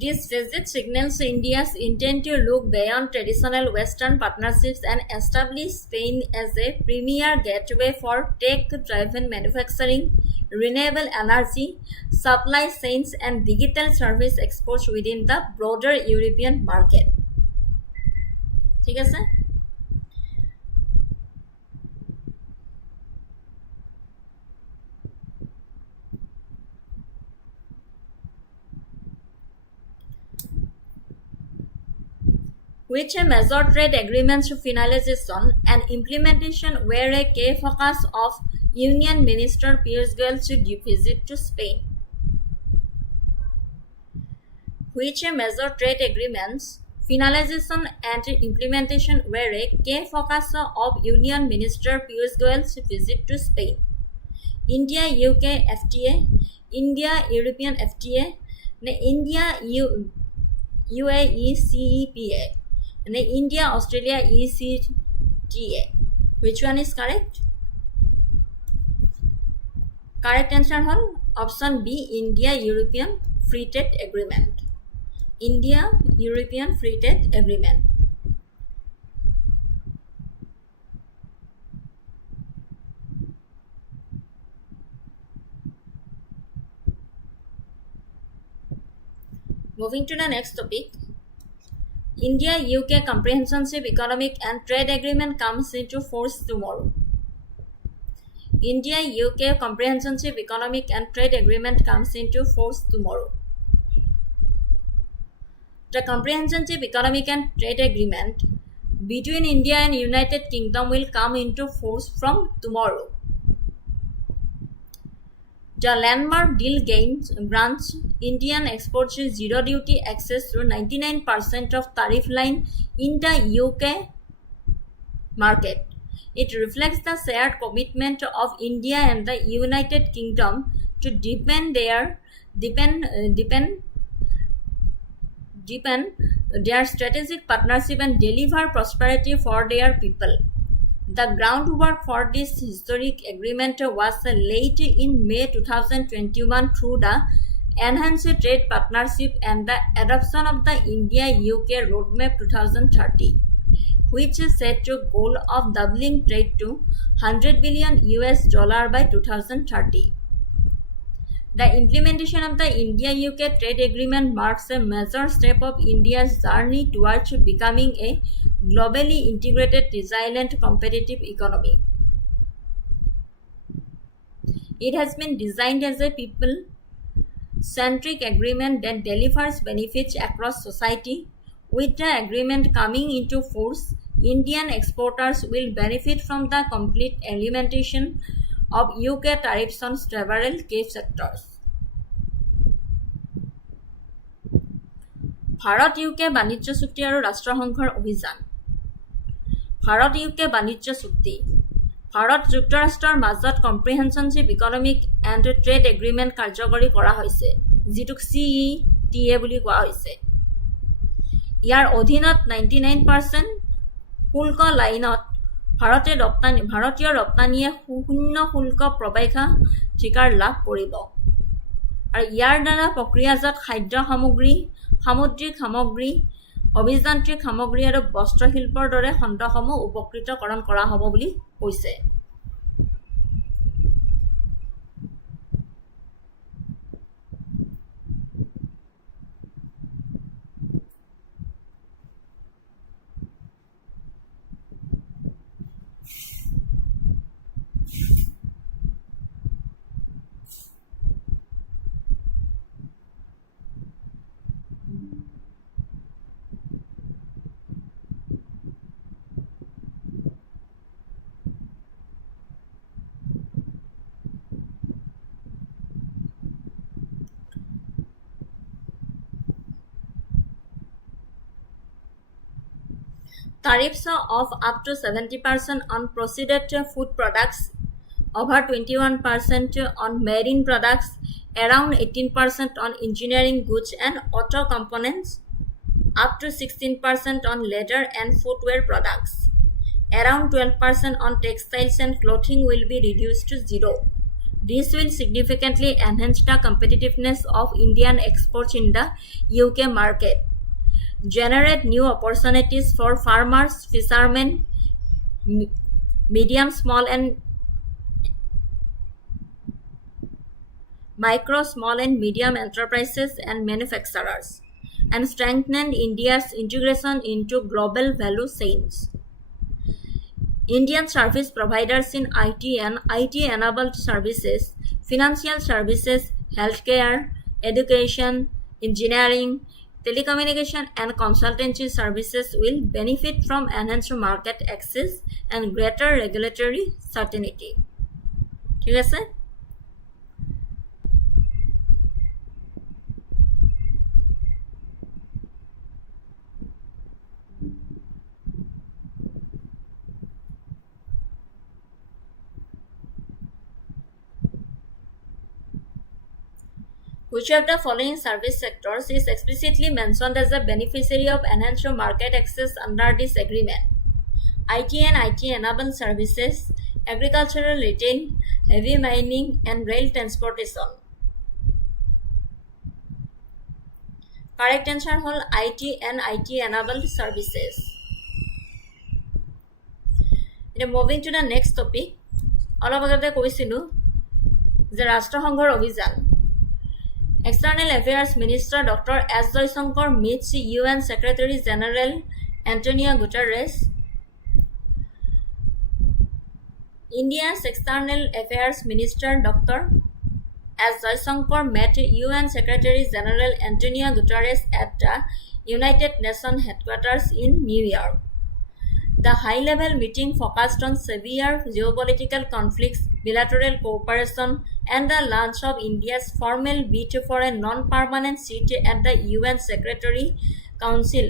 This visit signals India's intent to look beyond traditional Western partnerships and establish Spain as a premier gateway for tech-driven manufacturing, renewable energy, supply chains, and digital service exports within the broader European market. ঠিক আছে? Which a major trade agreements finalization and implementation were a key focus of Union Minister Piyush Goyal's visit to Spain. Which a major trade agreements finalization and implementation were a key focus of Union Minister Piyush Goyal's visit to Spain. India-UK FTA, India-European FTA, India-UAE CEPA, and India-Australia ECTA. Which one is correct? Correct answer hol option B, India-European Free Trade Agreement. India-European Free Trade Agreement. Moving to the next topic. India-UK Comprehensive Economic and Trade Agreement comes into force tomorrow. India-UK Comprehensive Economic and Trade Agreement comes into force tomorrow. The Comprehensive Economic and Trade Agreement between India and United Kingdom will come into force from tomorrow. The landmark deal grants Indian exports zero duty access to 99% of tariff line in the UK market. It reflects the shared commitment of India and the United Kingdom to deepen their strategic partnership and deliver prosperity for their people. The groundwork for this historic agreement was laid in May 2021 through the enhance trade partnership and the adoption of the India-UK Roadmap 2030, which is set to goal of doubling trade to $100 billion by 2030. The implementation of the India-UK trade agreement marks a major step of India's journey towards becoming a globally integrated, resilient, competitive economy. It has been designed as a people-centric agreement that delivers benefits across society. With the agreement coming into force, Indian exporters will benefit from the complete elimination of UK tariffs on several key sectors. ভাৰত-ইউকে বাণিজ্য চুক্তি আৰু ৰাষ্ট্ৰসংঘৰ অভিযান। ভাৰত-ইউকে বাণিজ্য চুক্তি ভাৰত যুক্তৰাষ্ট্ৰৰ মাজত কম্প্ৰিহেনশ্যনশ্বিপ economic and trade agreement কাৰ্যকৰী কৰা হৈছে, যিটোক CETA বুলি কোৱা হৈছে। ইয়াৰ অধীনত 99% শুল্ক লাইনত ভাৰতীয় ৰপ্তানিয়ে শূন্য শুল্ক প্ৰৱেশাধিকাৰ লাভ কৰিব আৰু ইয়াৰ দ্বাৰা প্ৰক্ৰিয়াজাত খাদ্য সামগ্ৰী, সামুদ্ৰিক সামগ্ৰী, অভিযান্ত্ৰিক সামগ্ৰী আৰু বস্ত্ৰশিল্পৰ দৰে খণ্ডসমূহ উপকৃতকৰণ কৰা হ'ব বুলি কৈছে। Tariffs of up to 70% on processed food products, over 21% on marine products, around 18% on engineering goods and auto components, up to 16% on leather and footwear products, around 12% on textiles and clothing will be reduced to zero. This will significantly enhance the competitiveness of Indian exports in the UK market, generate new opportunities for farmers, fishermen, medium, small and micro, small and medium enterprises and manufacturers, and strengthen India's integration into global value chains. Indian service providers in IT and IT-enabled services, financial services, healthcare, education, engineering, telecommunication and consultancy services will benefit from enhanced market access and greater regulatory certainty. ঠিক আছে? Which of the following service sectors is explicitly mentioned as a beneficiary of enhanced market access under this agreement? IT and IT-enabled services, agricultural retail, heavy mining, and rail transportation. Correct answer hol IT and IT-enabled services. Now moving to the next topic, অলপ আগতে কৈছিলো যে ৰাষ্ট্ৰসংঘৰ অভিযান। External Affairs Minister Dr. S. Jaishankar meets UN Secretary General Antonio Guterres. India's External Affairs Minister Dr. S. Jaishankar met UN Secretary General Antonio Guterres at the United Nations headquarters in New York. The high-level meeting focused on severe geopolitical conflicts, bilateral cooperation, and the launch of India's formal bid for a non-permanent seat at the UN Secretary Council.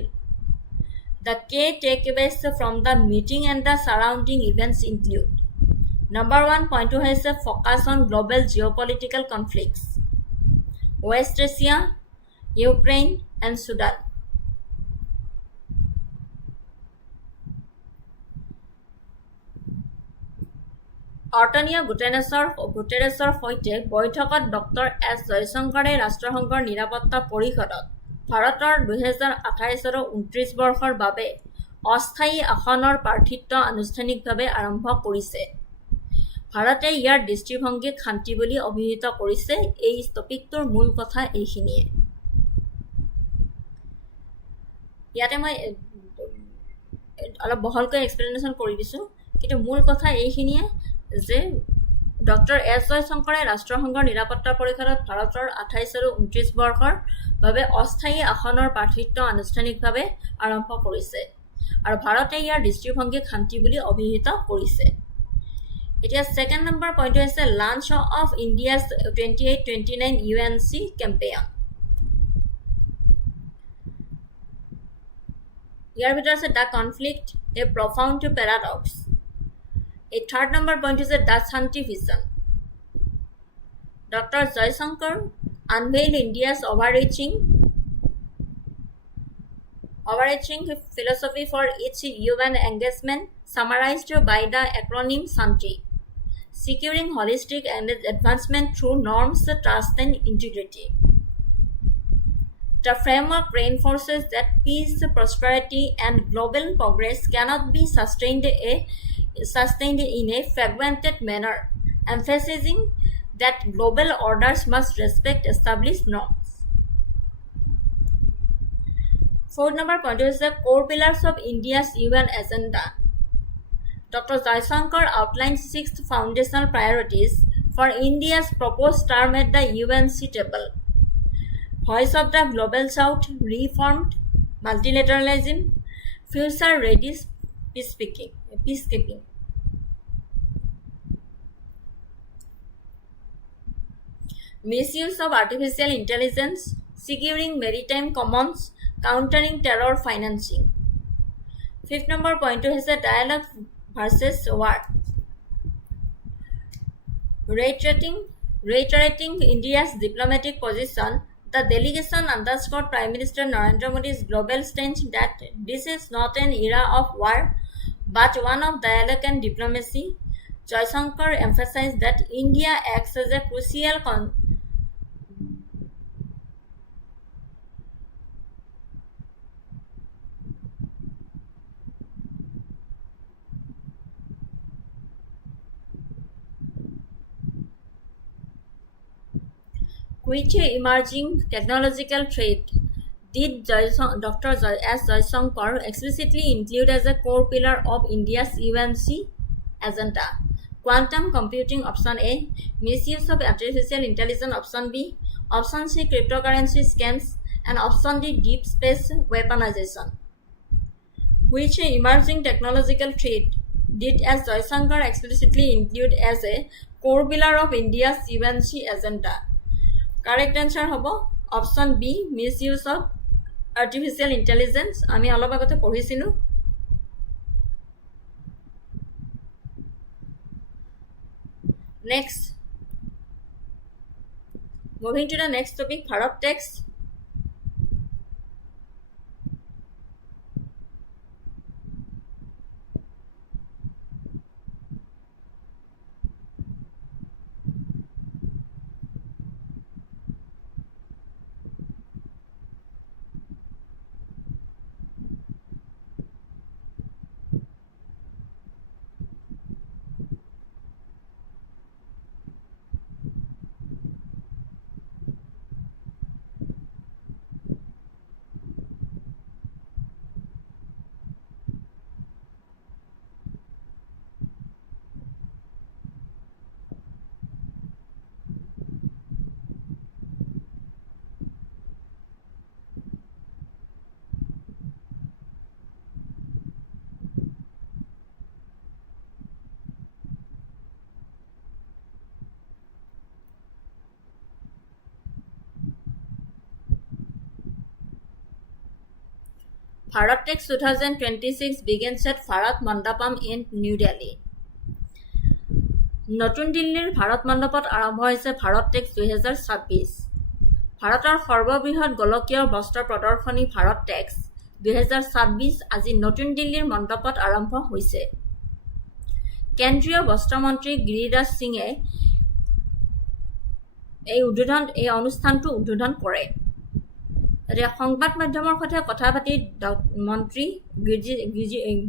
The key takeaways from the meeting and the surrounding events include: Number 1 point has a focus on global geopolitical conflicts, West Asia, Ukraine, and Sudan. অৰ্টনিয়া গুটেৰেছৰ সৈতে বৈঠকত doctor S জয়শংকৰে ৰাষ্ট্ৰসংঘৰ নিৰাপত্তা পৰিষদত ভাৰতৰ 2028 আৰু 29 বৰ্ষৰ বাবে অস্থায়ী আসনৰ প্ৰাৰ্থিত্ব আনুষ্ঠানিকভাৱে আৰম্ভ কৰিছে। ভাৰতে ইয়াৰ দৃষ্টিভংগীক শান্তি বুলি অভিহিত কৰিছে। এই টপিকটোৰ মূল কথা এইখিনিয়ে। ইয়াতে মই অলপ বহলকৈ এক্সপ্লেনেশ্যন কৰি দিছোঁ, কিন্তু মূল কথা এইখিনিয়ে যে ডক্টৰ এছ জয়শংকৰে ৰাষ্ট্ৰসংঘৰ নিৰাপত্তা পৰিষদত ভাৰতৰ 28 আৰু 29 বৰ্ষৰ বাবে অস্থায়ী আসনৰ প্ৰাৰ্থিত্ব আনুষ্ঠানিকভাৱে আৰম্ভ কৰিছে আৰু ভাৰতে ইয়াৰ দৃষ্টিভংগীক শান্তি বুলি অভিহিত কৰিছে। এতিয়া ছেকেণ্ড নম্বৰ পইণ্টটো হৈছে launch of India's 28-29 UNC campaign. ইয়াৰ ভিতৰত আছে the conflict a profound paradox. এই থাৰ্ড নম্বৰ পইণ্ট হৈছে the Shanti vision. Doctor Jaishankar unveil India's overarching philosophy for its UN engagement summarized by the acronym SHANTI, securing holistic advancement through norms, trust and integrity. The framework reinforces that peace, prosperity and global progress cannot be sustained in a fragmented manner, emphasizing that global orders must respect established norms. Fourth number point is the core pillars of India's UN agenda. Dr. Jaishankar outlines 6 foundational priorities for India's proposed term at the UNC table. Voice of the Global South, reformed multilateralism, future-ready peacekeeping. Misuse of artificial intelligence, securing maritime commons, countering terror financing. Fifth number point is a dialogue versus war. Reiterating India's diplomatic position, the delegation underscored Prime Minister Narendra Modi's global stance that this is not an era of war, but one of dialogue and diplomacy. Jaishankar emphasized that India acts as a crucial which emerging technological threat did Dr. S. Jaishankar explicitly include as a core pillar of India's UNC agenda. Quantum computing option A, misuse of artificial intelligence option B, option C cryptocurrency scams, and option D deep space weaponization. Which emerging technological threat did S. Jaishankar explicitly include as a core pillar of India's UNC agenda? Correct answer hobo option B, misuse of artificial intelligence. আমি অলপ আগতে পঢ়িছিলো। Next, moving to the next topic, Bharat tax. Bharat Tax 2026 begins at Bharat Mandapam in New Delhi. নতুন দিল্লীৰ ভাৰত মণ্ডপত আৰম্ভ হৈছে Bharat tax 2026। ভাৰতৰ সৰ্ববৃহৎ গোলকীয় বস্ত্ৰ প্ৰদৰ্শনী ভাৰত টেক্স 2026 আজি নতুন দিল্লীৰ মণ্ডপত আৰম্ভ হৈছে। কেন্দ্ৰীয় বস্ত্ৰমন্ত্ৰী গিৰিৰাজ সিঙে এই অনুষ্ঠানটো উদ্বোধন কৰে। সংবাদ মাধ্যমৰ সৈতে কথা পাতি মন্ত্ৰী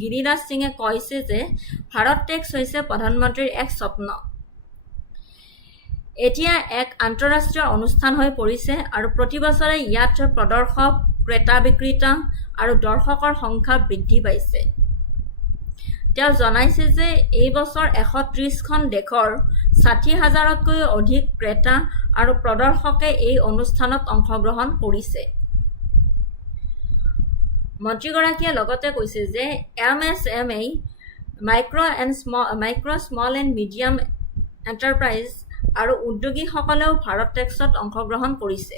গিৰিৰাজ সিঙে কৈছে যে ভাৰত টেক্স হৈছে প্ৰধানমন্ত্ৰীৰ এক স্বপ্ন। এতিয়া এক আন্তঃৰাষ্ট্ৰীয় অনুষ্ঠান হৈ পৰিছে আৰু প্ৰতি বছৰে ইয়াত প্ৰদৰ্শক, ক্ৰেতা বিক্ৰেতা আৰু দৰ্শকৰ সংখ্যা বৃদ্ধি পাইছে। তেওঁ জনাইছে যে এই বছৰ 130খন দেশৰ 60,000তকৈও অধিক ক্ৰেতা আৰু প্ৰদৰ্শকে এই অনুষ্ঠানত অংশগ্ৰহণ কৰিছে। মন্ত্ৰীগৰাকীয়ে লগতে কৈছে যে MSME micro small and medium enterprise আৰু উদ্যোগীসকলেও ভাৰত টেক্সত অংশগ্ৰহণ কৰিছে।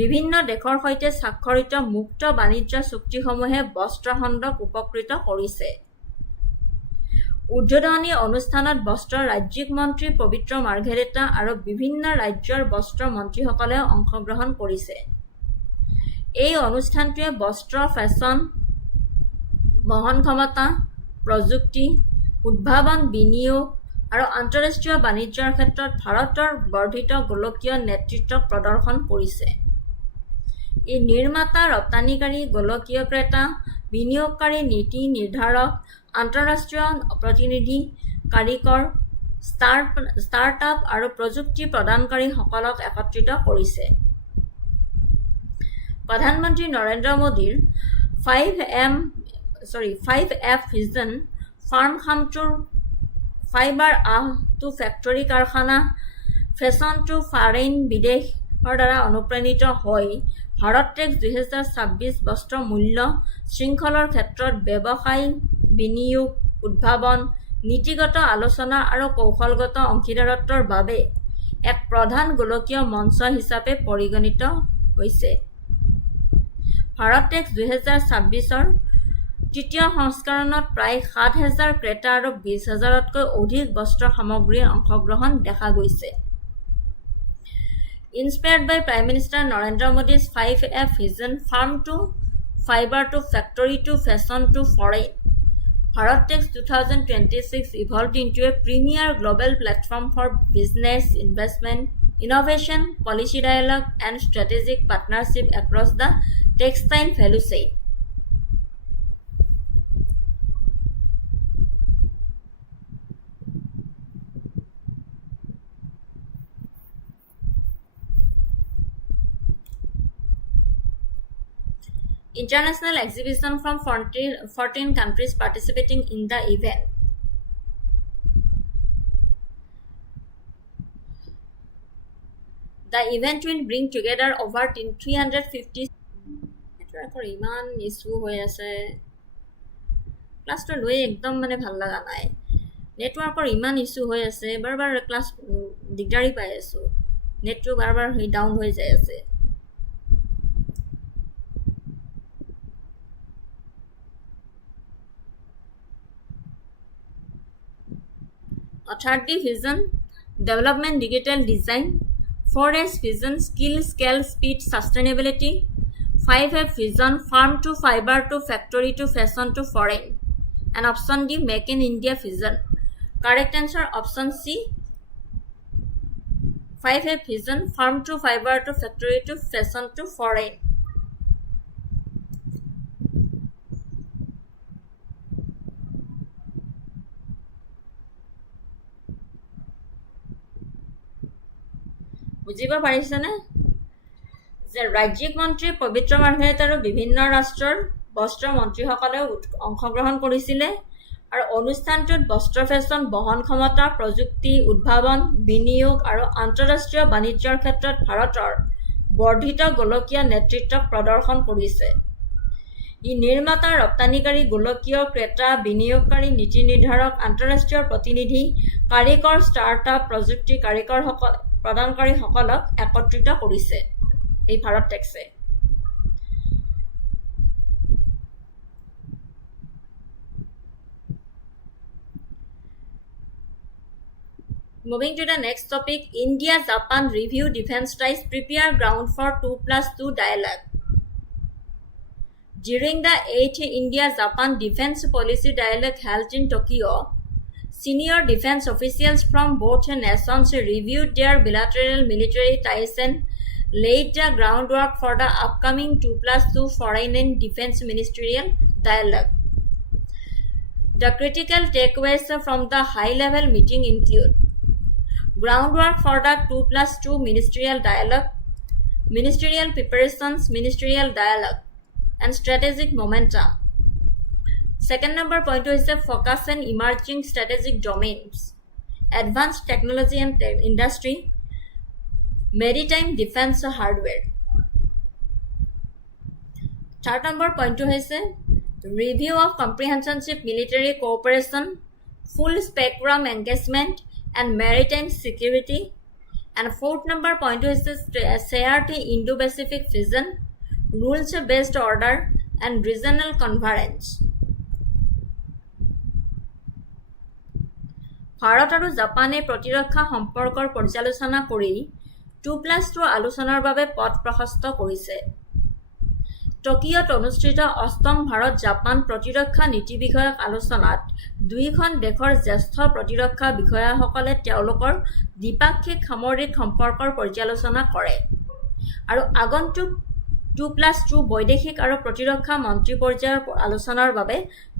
বিভিন্ন দেশৰ সৈতে স্বাক্ষৰিত মুক্ত বাণিজ্য চুক্তিসমূহে বস্ত্ৰ খণ্ডক উপকৃত কৰিছে। উদ্বোধনী অনুষ্ঠানত বস্ত্ৰ ৰাজ্যিক মন্ত্ৰী পবিত্ৰ মাৰ্ঘেৰিটা আৰু বিভিন্ন ৰাজ্যৰ বস্ত্ৰ মন্ত্ৰীসকলেও অংশগ্ৰহণ কৰিছে। এই অনুষ্ঠানটোৱে বস্ত্ৰ, ফেশ্বন, বহন ক্ষমতা, প্ৰযুক্তি, উদ্ভাৱন, বিনিয়োগ আৰু আন্তঃৰাষ্ট্ৰীয় বাণিজ্যৰ ক্ষেত্ৰত ভাৰতৰ বৰ্ধিত গোলকীয় নেতৃত্বক প্ৰদৰ্শন কৰিছে। ই নিৰ্মাতা, ৰপ্তানিকাৰী, গোলকীয় ক্ৰেতা, বিনিয়োগকাৰী, নীতি নিৰ্ধাৰক, আন্তঃৰাষ্ট্ৰীয় প্ৰতিনিধি, কাৰিকৰ, ষ্টাৰ্টআপ আৰু প্ৰযুক্তি প্ৰদানকাৰীসকলক একত্ৰিত কৰিছে। প্ৰধানমন্ত্ৰী নৰেন্দ্ৰ মোদীৰ 5F vision farm to fibre to factory কাৰখানা, ফেশ্বন টু ফৰেইন বিদেশৰ দ্বাৰা অনুপ্ৰাণিত হৈ ভাৰত টেক্স 2026 বস্ত্ৰ মূল্য শৃংখলৰ ক্ষেত্ৰত ব্যৱসায়, বিনিয়োগ, উদ্ভাৱন, নীতিগত আলোচনা আৰু কৌশলগত অংশীদাৰত্বৰ বাবে এক প্ৰধান গোলকীয় মঞ্চ হিচাপে পৰিগণিত হৈছে। ভাৰত টেক্স 2026ৰ তৃতীয় সংস্কৰণত প্ৰায় 7,000 ক্ৰেতা আৰু 20,000তকৈ অধিক বস্ত্ৰ সামগ্ৰীৰ অংশগ্ৰহণ দেখা গৈছে। Inspired by Prime Minister Narendra Modi's 5F vision, farm to fiber to factory to fashion to foreign, Bharat Text 2026 evolved into a premier global platform for business, investment, innovation, policy dialogue, and strategic partnership across the textile value chain. International exhibition from 14 countries participating in the event. The event will bring together over 350. নেটৱৰ্কৰ ইমান issue হৈ আছে, ক্লাছটো লৈ একদম মানে ভাল লগা নাই। নেটৱৰ্কৰ ইমান ইছ্যু হৈ আছে, বাৰ বাৰ ক্লাছ দিগদাৰি পাই আছো, নেটটো বাৰ বাৰ ডাউন হৈ যায় আছে। Authority vision, development, digital design, 4S vision, skill, scale, speed, sustainability, 5F vision, farm to fiber to factory to fashion to foreign, and option D, make in India vision. Correct answer option C, 5F vision, farm to fiber to factory to fashion to foreign. বুজিব পাৰিছেনে যে ৰাজ্যিক মন্ত্ৰী পবিত্ৰ মাৰ্ঘেৰিটা আৰু বিভিন্ন ৰাষ্ট্ৰৰ বস্ত্ৰ মন্ত্ৰীসকলেও অংশগ্ৰহণ কৰিছিলে আৰু অনুষ্ঠানটোত বস্ত্ৰ, ফেশ্বন, বহন ক্ষমতা, প্ৰযুক্তি, উদ্ভাৱন, বিনিয়োগ আৰু আন্তঃৰাষ্ট্ৰীয় বাণিজ্যৰ ক্ষেত্ৰত ভাৰতৰ বৰ্ধিত গোলকীয় নেতৃত্বক প্ৰদৰ্শন কৰিছে। ই নিৰ্মাতা, ৰপ্তানিকাৰী, গোলকীয় ক্ৰেতা, বিনিয়োগকাৰী, নীতি নিৰ্ধাৰক, আন্তঃৰাষ্ট্ৰীয় প্ৰতিনিধি, কাৰিকৰ, ষ্টাৰ্টআপ, প্ৰযুক্তি প্ৰদানকাৰীসকলক একত্ৰিত কৰিছে এই Bharat টেক্সে। Moving to the next topic, India-Japan review defense ties, prepare ground for 2+2 dialogue. During the 8th India-Japan Defense Policy Dialogue held in Tokyo, Senior defense officials from both nations reviewed their bilateral military ties and laid the groundwork for the upcoming 2+2 foreign and defense ministerial dialogue. The critical takeaways from the high-level meeting include groundwork for the 2+2 ministerial dialogue, ministerial preparations, ministerial dialogue, and strategic momentum. Second number point is the focus on emerging strategic domains, advanced technology and industry, maritime defense hardware. Third number point is the review of comprehensive military cooperation, full spectrum engagement, and maritime security. And fourth number point is the shared Indo-Pacific vision, rules-based order, and regional convergence. Bharat আৰু জাপানে প্ৰতিৰক্ষা সম্পৰ্কৰ পৰ্যালোচনা কৰি 2+2 আলোচনাৰ বাবে পথ প্ৰশস্ত কৰিছে। টকিঅ'ত অনুষ্ঠিত 8ম ভাৰত-জাপান প্ৰতিৰক্ষা নীতি বিষয়ক আলোচনাত দুয়োখন দেশৰ জ্যেষ্ঠ প্ৰতিৰক্ষা বিষয়াসকলে তেওঁলোকৰ দ্বিপাক্ষিক সামৰিক সম্পৰ্কৰ পৰ্যালোচনা কৰে আৰু আগন্তুক 2+2 বৈদেশিক আৰু প্ৰতিৰক্ষা মন্ত্ৰী পৰ্যায়ৰ আলোচনাৰ বাবে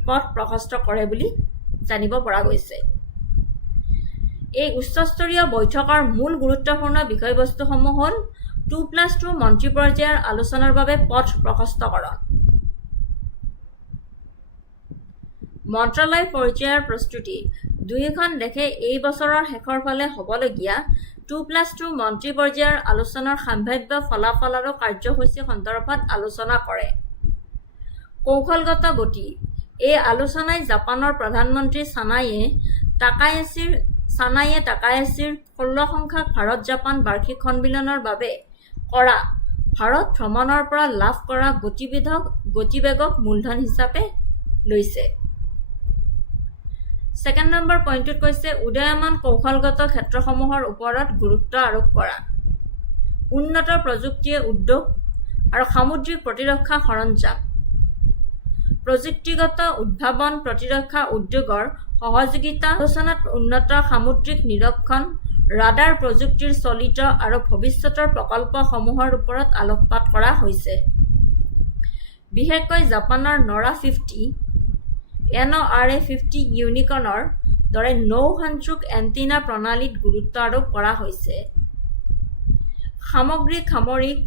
পথ প্ৰশস্ত কৰে বুলি জানিব পৰা গৈছে। এই উচ্চস্তৰীয় বৈঠকৰ মূল গুৰুত্বপূৰ্ণ বিষয়বস্তুসমূহ হ'ল 2+2 মন্ত্ৰী পৰ্যায়ৰ আলোচনাৰ বাবে পথ প্ৰশস্তকৰণ, মন্ত্ৰালয় পৰ্যায়ৰ প্ৰস্তুতি, দুয়োখন দেশে এই বছৰৰ শেষৰ ফালে হ'বলগীয়া 2+2 মন্ত্ৰী পৰ্যায়ৰ আলোচনাৰ সম্ভাৱ্য ফলাফল আৰু কাৰ্যসূচী সন্দৰ্ভত আলোচনা কৰে। কৌশলগত গতি, এই আলোচনাই জাপানৰ প্ৰধানমন্ত্ৰী চানায়ে টাকায়াছিৰ 16 সংখ্যক ভাৰত-জাপান বাৰ্ষিক সন্মিলনৰ বাবে কৰা ভাৰত ভ্ৰমণৰ পৰা লাভ কৰা গতিবেগক মূলধন হিচাপে লৈছে। ছেকেণ্ড নম্বৰ পইণ্টত কৈছে উদয়মান কৌশলগত ক্ষেত্ৰসমূহৰ ওপৰত গুৰুত্ব আৰোপ কৰা, উন্নত প্ৰযুক্তিয়ে উদ্যোগ আৰু সামুদ্ৰিক প্ৰতিৰক্ষা সৰঞ্জাম, প্ৰযুক্তিগত উদ্ভাৱন প্ৰতিৰক্ষা উদ্যোগৰ সহযোগিতা, আলোচনাত উন্নত সামুদ্ৰিক নিৰীক্ষণ, ৰাডাৰ প্ৰযুক্তিৰ চলিত আৰু ভৱিষ্যতৰ প্ৰকল্পসমূহৰ ওপৰত আলোকপাত কৰা হৈছে। বিশেষকৈ জাপানৰ নৰা 50 NORA-50 ইউনিকৰ্নৰ দৰে নৌ সংযোগ এণ্টিনা প্ৰণালীত গুৰুত্ব আৰোপ কৰা হৈছে। সামগ্ৰিক সামৰিক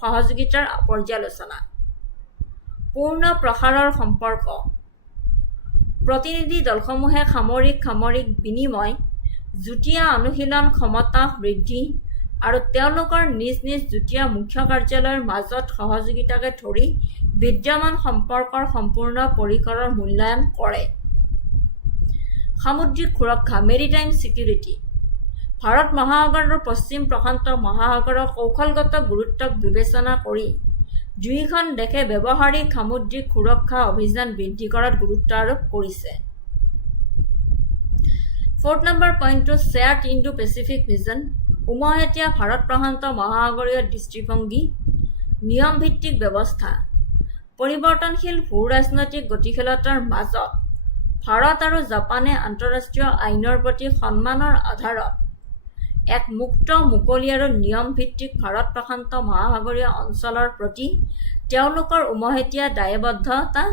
সহযোগিতাৰ পৰ্যালোচনা, পূৰ্ণ প্ৰসাৰৰ সম্পৰ্ক, প্ৰতিনিধি দলসমূহে সামৰিক বিনিময়, যুটীয়া অনুশীলন ক্ষমতা বৃদ্ধি আৰু তেওঁলোকৰ নিজ নিজ যুটীয়া মুখ্য কাৰ্যালয়ৰ মাজত সহযোগিতাকে ধৰি বিদ্যমান সম্পৰ্কৰ সম্পূৰ্ণ পৰিসৰৰ মূল্যায়ন কৰে। সামুদ্ৰিক সুৰক্ষা, মেৰিটাইম ছিকিউৰিটি, ভাৰত মহাসাগৰ আৰু পশ্চিম প্ৰশান্ত মহাসাগৰৰ কৌশলগত গুৰুত্বক বিবেচনা কৰি দুয়োখন দেশে ব্যৱহাৰিক সামুদ্ৰিক সুৰক্ষা অভিযান বৃদ্ধি কৰাত গুৰুত্ব আৰোপ কৰিছে। ফ'ৰ্থ নম্বৰ পইণ্টটো শ্বেয়াৰ্ড ইণ্ডো পেচিফিক ভিজন, উমৈহতীয়া ভাৰত প্ৰশান্ত মহাসাগৰীয় দৃষ্টিভংগী, নিয়মভিত্তিক ব্যৱস্থা, পৰিৱৰ্তনশীল ভূ-ৰাজনৈতিক গতিশীলতাৰ মাজত ভাৰত আৰু জাপানে আন্তঃৰাষ্ট্ৰীয় আইনৰ প্ৰতি সন্মানৰ আধাৰত এক মুক্ত, মুকলি আৰু নিয়মভিত্তিক ভাৰত প্ৰশান্ত মহাসাগৰীয় অঞ্চলৰ প্ৰতি তেওঁলোকৰ উমৈহতীয়া দায়বদ্ধতা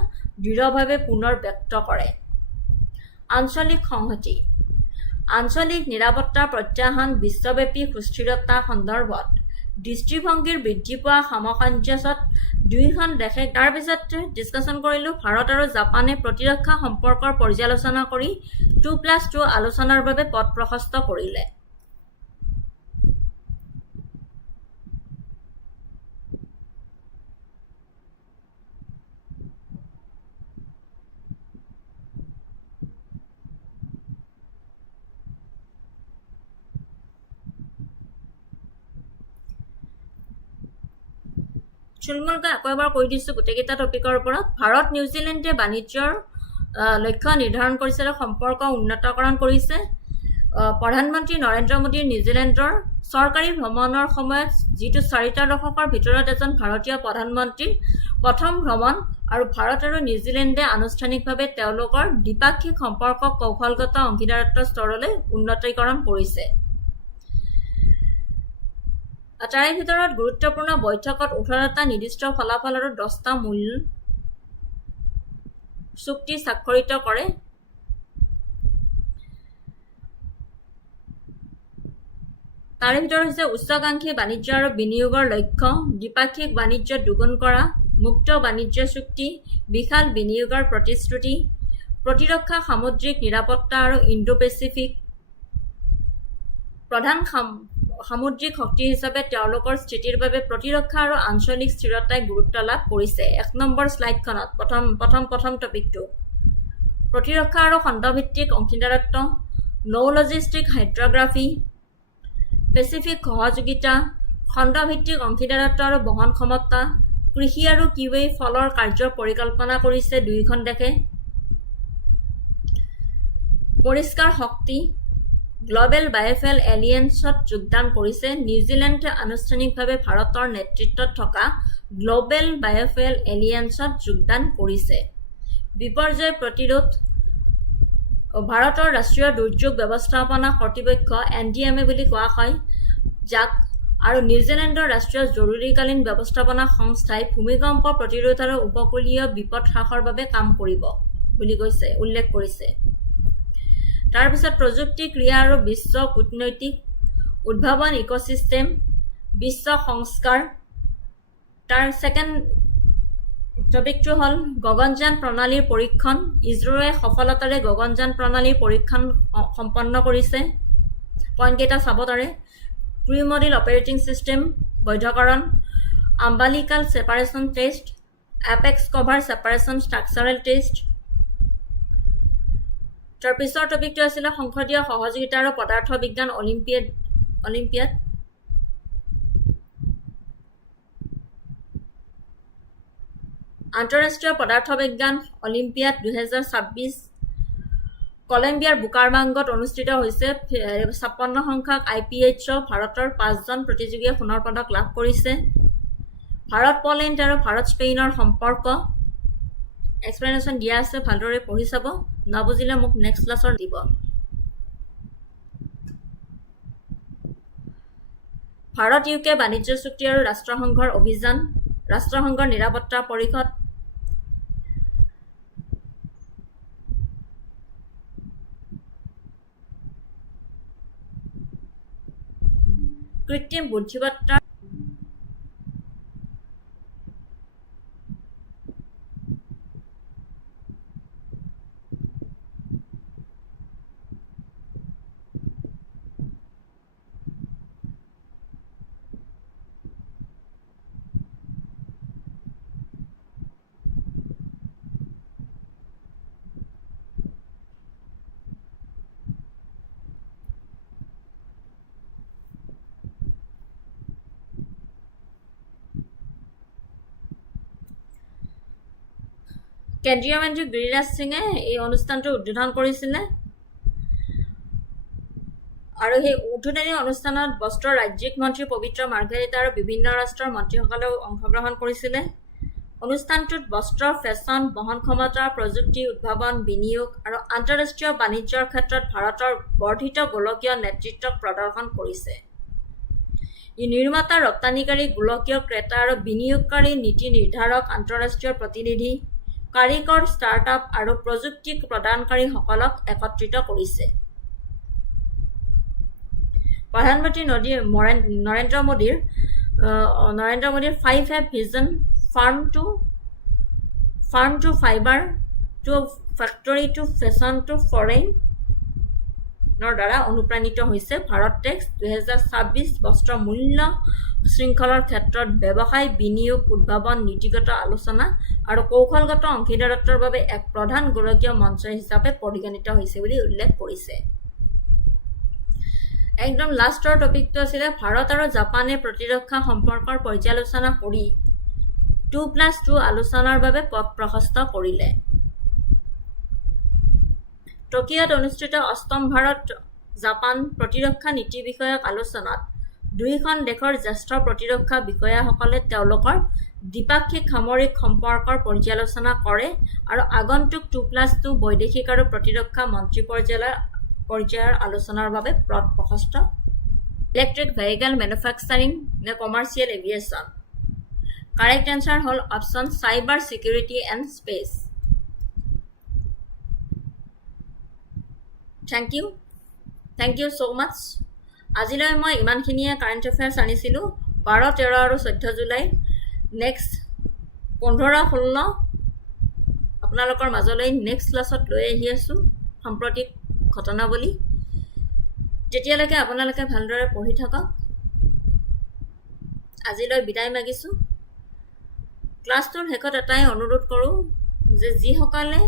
দৃঢ়ভাৱে পুনৰ ব্যক্ত কৰে। আঞ্চলিক সংহতি, আঞ্চলিক নিৰাপত্তা প্ৰত্যাহ্বান, বিশ্বব্যাপী সুস্থিৰতা সন্দৰ্ভত দৃষ্টিভংগীৰ বৃদ্ধি পোৱা সামঞ্জস্যত দুয়োখন দেশে তাৰপিছত ডিছকাশ্যন কৰিলোঁ ভাৰত আৰু জাপানে প্ৰতিৰক্ষা সম্পৰ্কৰ পৰ্যালোচনা কৰি 2+2 আলোচনাৰ বাবে পথ প্ৰশস্ত কৰিলে। চুলমুলকৈ আকৌ এবাৰ কৈ দিছোঁ গোটেইকেইটা টপিকৰ ওপৰত। ভাৰত নিউজিলেণ্ডে বাণিজ্যৰ লক্ষ্য নিৰ্ধাৰণ কৰিছে আৰু সম্পৰ্ক উন্নতকৰণ কৰিছে। প্ৰধানমন্ত্ৰী নৰেন্দ্ৰ মোদীৰ নিউজিলেণ্ডৰ চৰকাৰী ভ্ৰমণৰ সময়ত যিটো 4টা দশকৰ ভিতৰত এজন ভাৰতীয় প্ৰধানমন্ত্ৰীৰ প্ৰথম ভ্ৰমণ আৰু ভাৰত আৰু নিউজিলেণ্ডে আনুষ্ঠানিকভাৱে তেওঁলোকৰ দ্বিপাক্ষিক সম্পৰ্কক কৌশলগত অংশীদাৰত্ব স্তৰলৈ উন্নতীকৰণ কৰিছে। তাৰে ভিতৰত গুৰুত্বপূৰ্ণ বৈঠকত 18টা নিৰ্দিষ্ট ফলাফল আৰু 10টা মূল চুক্তি স্বাক্ষৰিত কৰে। তাৰে ভিতৰত হৈছে উচ্চাকাংক্ষী বাণিজ্য আৰু বিনিয়োগৰ লক্ষ্য, দ্বিপাক্ষিক বাণিজ্য দুগুণ কৰা, মুক্ত বাণিজ্য চুক্তি, বিশাল বিনিয়োগৰ প্ৰতিশ্ৰুতি, প্ৰতিৰক্ষা সামুদ্ৰিক নিৰাপত্তা আৰু ইণ্ডো পেচিফিক প্ৰধান সামুদ্ৰিক শক্তি হিচাপে তেওঁলোকৰ স্থিতিৰ বাবে প্ৰতিৰক্ষা আৰু আঞ্চলিক স্থিৰতাই গুৰুত্ব লাভ কৰিছে। 1 নম্বৰ শ্লাইডখনত প্ৰথম টপিকটো প্ৰতিৰক্ষা আৰু খণ্ডভিত্তিক অংশীদাৰত্ব, নৌ লজিষ্টিক হাইড্ৰগ্ৰাফী, পেচিফিক সহযোগিতা, খণ্ডভিত্তিক অংশীদাৰত্ব আৰু বহন ক্ষমতা, কৃষি আৰু কিউএ ফলৰ কাৰ্য্য পৰিকল্পনা কৰিছে দুয়োখন দেশে। পৰিষ্কাৰ শক্তি, গ্ল'বেল বায়'ফুয়েল এলিয়েন্সত যোগদান কৰিছে। নিউজিলেণ্ডে আনুষ্ঠানিকভাৱে ভাৰতৰ নেতৃত্বত থকা গ্ল'বেল বায়'ফুয়েল এলিয়েন্সত যোগদান কৰিছে। বিপৰ্যয় প্ৰতিৰোধ, ভাৰতৰ ৰাষ্ট্ৰীয় দুৰ্যোগ ব্যৱস্থাপনা কৰ্তৃপক্ষ NDMA বুলি কোৱা হয় যাক, আৰু নিউজিলেণ্ডৰ ৰাষ্ট্ৰীয় জৰুৰীকালীন ব্যৱস্থাপনা সংস্থাই ভূমিকম্প প্ৰতিৰোধ আৰু উপকূলীয় বিপদ হ্ৰাসৰ বাবে কাম কৰিব বুলি উল্লেখ কৰিছে। তাৰপিছত প্ৰযুক্তি, ক্ৰীড়া আৰু বিশ্ব কূটনৈতিক উদ্ভাৱন, ইক'চিষ্টেম, বিশ্ব সংস্কাৰ। তাৰ ছেকেণ্ড টপিকটো হ'ল গগনযান প্ৰণালীৰ পৰীক্ষণ। ইছৰোৱে সফলতাৰে গগনযান প্ৰণালীৰ পৰীক্ষণ সম্পন্ন কৰিছে। পইণ্টকেইটা চাব তাৰে। প্ৰি মডেল অপাৰেটিং ছিষ্টেম বৈধকৰণ, umbilical separation test, apex cover separation structural test. তাৰ পিছৰ টপিকটো আছিলে সংসদীয় সহযোগিতা আৰু পদাৰ্থ বিজ্ঞান অলিম্পিয়াড। আন্তঃৰাষ্ট্ৰীয় পদাৰ্থ বিজ্ঞান অলিম্পিয়াড 2026 কলম্বিয়াৰ বুকাৰামাংগত অনুষ্ঠিত হৈছে। 56 সংখ্যক IPHO ভাৰতৰ 5জন প্ৰতিযোগীয়ে সোণৰ পদক লাভ কৰিছে। ভাৰত পলেণ্ড আৰু ভাৰত স্পেইনৰ সম্পৰ্ক এক্সপ্লেনেশ্যন দিয়া আছে, ভালদৰে পঢ়ি চাব। নবুজিলে মোক নেক্সট ক্লাছৰ দিব। ভাৰত UK বাণিজ্য চুক্তি আৰু ৰাষ্ট্ৰসংঘৰ অভিযান, ৰাষ্ট্ৰসংঘৰ নিৰাপত্তা পৰিষদ, কৃত্ৰিম বুদ্ধিমত্তা, কেন্দ্ৰীয় মন্ত্ৰী গিৰিৰাজ সিঙে এই অনুষ্ঠানটো উদ্বোধন কৰিছিলে। আৰু সেই উদ্বোধনী অনুষ্ঠানত বস্ত্ৰৰ ৰাজ্যিক মন্ত্ৰী পবিত্ৰ মাৰ্ঘেৰিটা আৰু বিভিন্ন ৰাষ্ট্ৰৰ মন্ত্ৰীসকলেও অংশগ্ৰহণ কৰিছিলে। অনুষ্ঠানটোত বস্ত্ৰ, ফেশ্বন, বহন ক্ষমতা, প্ৰযুক্তি, উদ্ভাৱন, বিনিয়োগ আৰু আন্তঃৰাষ্ট্ৰীয় বাণিজ্যৰ ক্ষেত্ৰত ভাৰতৰ বৰ্ধিত গোলকীয় নেতৃত্বক প্ৰদৰ্শন কৰিছে। ই নিৰ্মাতা, ৰপ্তানিকাৰী, গোলকীয় ক্ৰেতা আৰু বিনিয়োগকাৰী, নীতি নিৰ্ধাৰক, আন্তঃৰাষ্ট্ৰীয় প্ৰতিনিধি, কাৰিকৰ, ষ্টাৰ্টআপ আৰু প্ৰযুক্তি প্ৰদানকাৰীসকলক একত্ৰিত কৰিছে। প্ৰধানমন্ত্ৰী নৰেন্দ্ৰ মোদীৰ 5F vision farm to fibre to factory to fashion to ফৰেইনৰ দ্বাৰা অনুপ্ৰাণিত হৈছে। ভাৰত টেক্স 2026 বস্ত্ৰ মূল্য শৃংখলৰ ক্ষেত্ৰত ব্যৱসায়, বিনিয়োগ, উদ্ভাৱন, নীতিগত আলোচনা আৰু কৌশলগত অংশীদাৰত্বৰ বাবে এক প্ৰধান গোলকীয় মঞ্চ হিচাপে পৰিগণিত হৈছে বুলি উল্লেখ কৰিছে। একদম লাষ্টৰ টপিকটো আছিলে ভাৰত আৰু জাপানে প্ৰতিৰক্ষা সম্পৰ্কৰ পৰ্যালোচনা কৰি 2+2 আলোচনাৰ বাবে পথ প্ৰশস্ত কৰিলে। টকিঅ'ত অনুষ্ঠিত 8ম ভাৰত জাপান প্ৰতিৰক্ষা নীতি বিষয়ক আলোচনাত দুইখন দেশৰ জ্যেষ্ঠ প্ৰতিৰক্ষা বিষয়াসকলে তেওঁলোকৰ দ্বিপাক্ষিক সামৰিক সম্পৰ্কৰ পৰ্যালোচনা কৰে আৰু আগন্তুক 2+2 বৈদেশিক আৰু প্ৰতিৰক্ষা মন্ত্ৰী পৰ্যায়ৰ আলোচনাৰ বাবে পথ প্ৰশস্ত ইলেক্ট্ৰিক ভেহিকেল মেনুফেকচাৰিং নে কমাৰ্চিয়েল এভিয়েশ্যন কাৰেক্ট এনচাৰ হ'ল option cyber security and space thank you so much আজিলৈ মই ইমানখিনিয়ে কাৰেণ্ট এফেয়াৰ্ছ আনিছিলোঁ 12, 13 আৰু 14 জুলাই নেক্সট 15-16 আপোনালোকৰ মাজলৈ নেক্সট ক্লাছত লৈ আহি আছোঁ সাম্প্ৰতিক ঘটনাৱলী তেতিয়ালৈকে আপোনালোকে ভালদৰে পঢ়ি থাকক আজিলৈ বিদায় মাগিছোঁ ক্লাছটোৰ শেষত এটাই অনুৰোধ কৰোঁ যে যিসকলে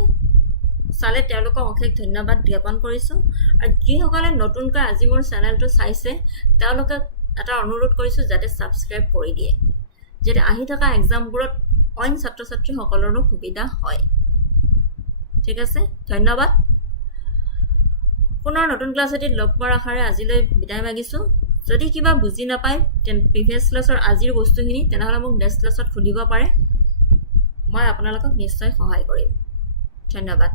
চালে তেওঁলোকক অশেষ ধন্যবাদ জ্ঞাপন কৰিছোঁ আৰু যিসকলে নতুনকৈ আজি মোৰ চেনেলটো চাইছে তেওঁলোকে এটা অনুৰোধ কৰিছোঁ যাতে ছাবস্ক্ৰাইব কৰি দিয়ে যাতে আহি থকা এক্সামবোৰত অইন ছাত্ৰ ছাত্ৰীসকলৰো সুবিধা হয় ঠিক আছে ধন্যবাদ পুনৰ নতুন ক্লাছ এটিত লগ পোৱাৰ আশাৰে আজিলৈ বিদায় মাগিছোঁ যদি কিবা বুজি নাপায় প্ৰিভিয়াছ ক্লাছৰ আজিৰ বস্তুখিনি তেনেহ'লে মোক নেক্সট ক্লাছত সুধিব পাৰে মই আপোনালোকক নিশ্চয় সহায় কৰিম ধন্যবাদ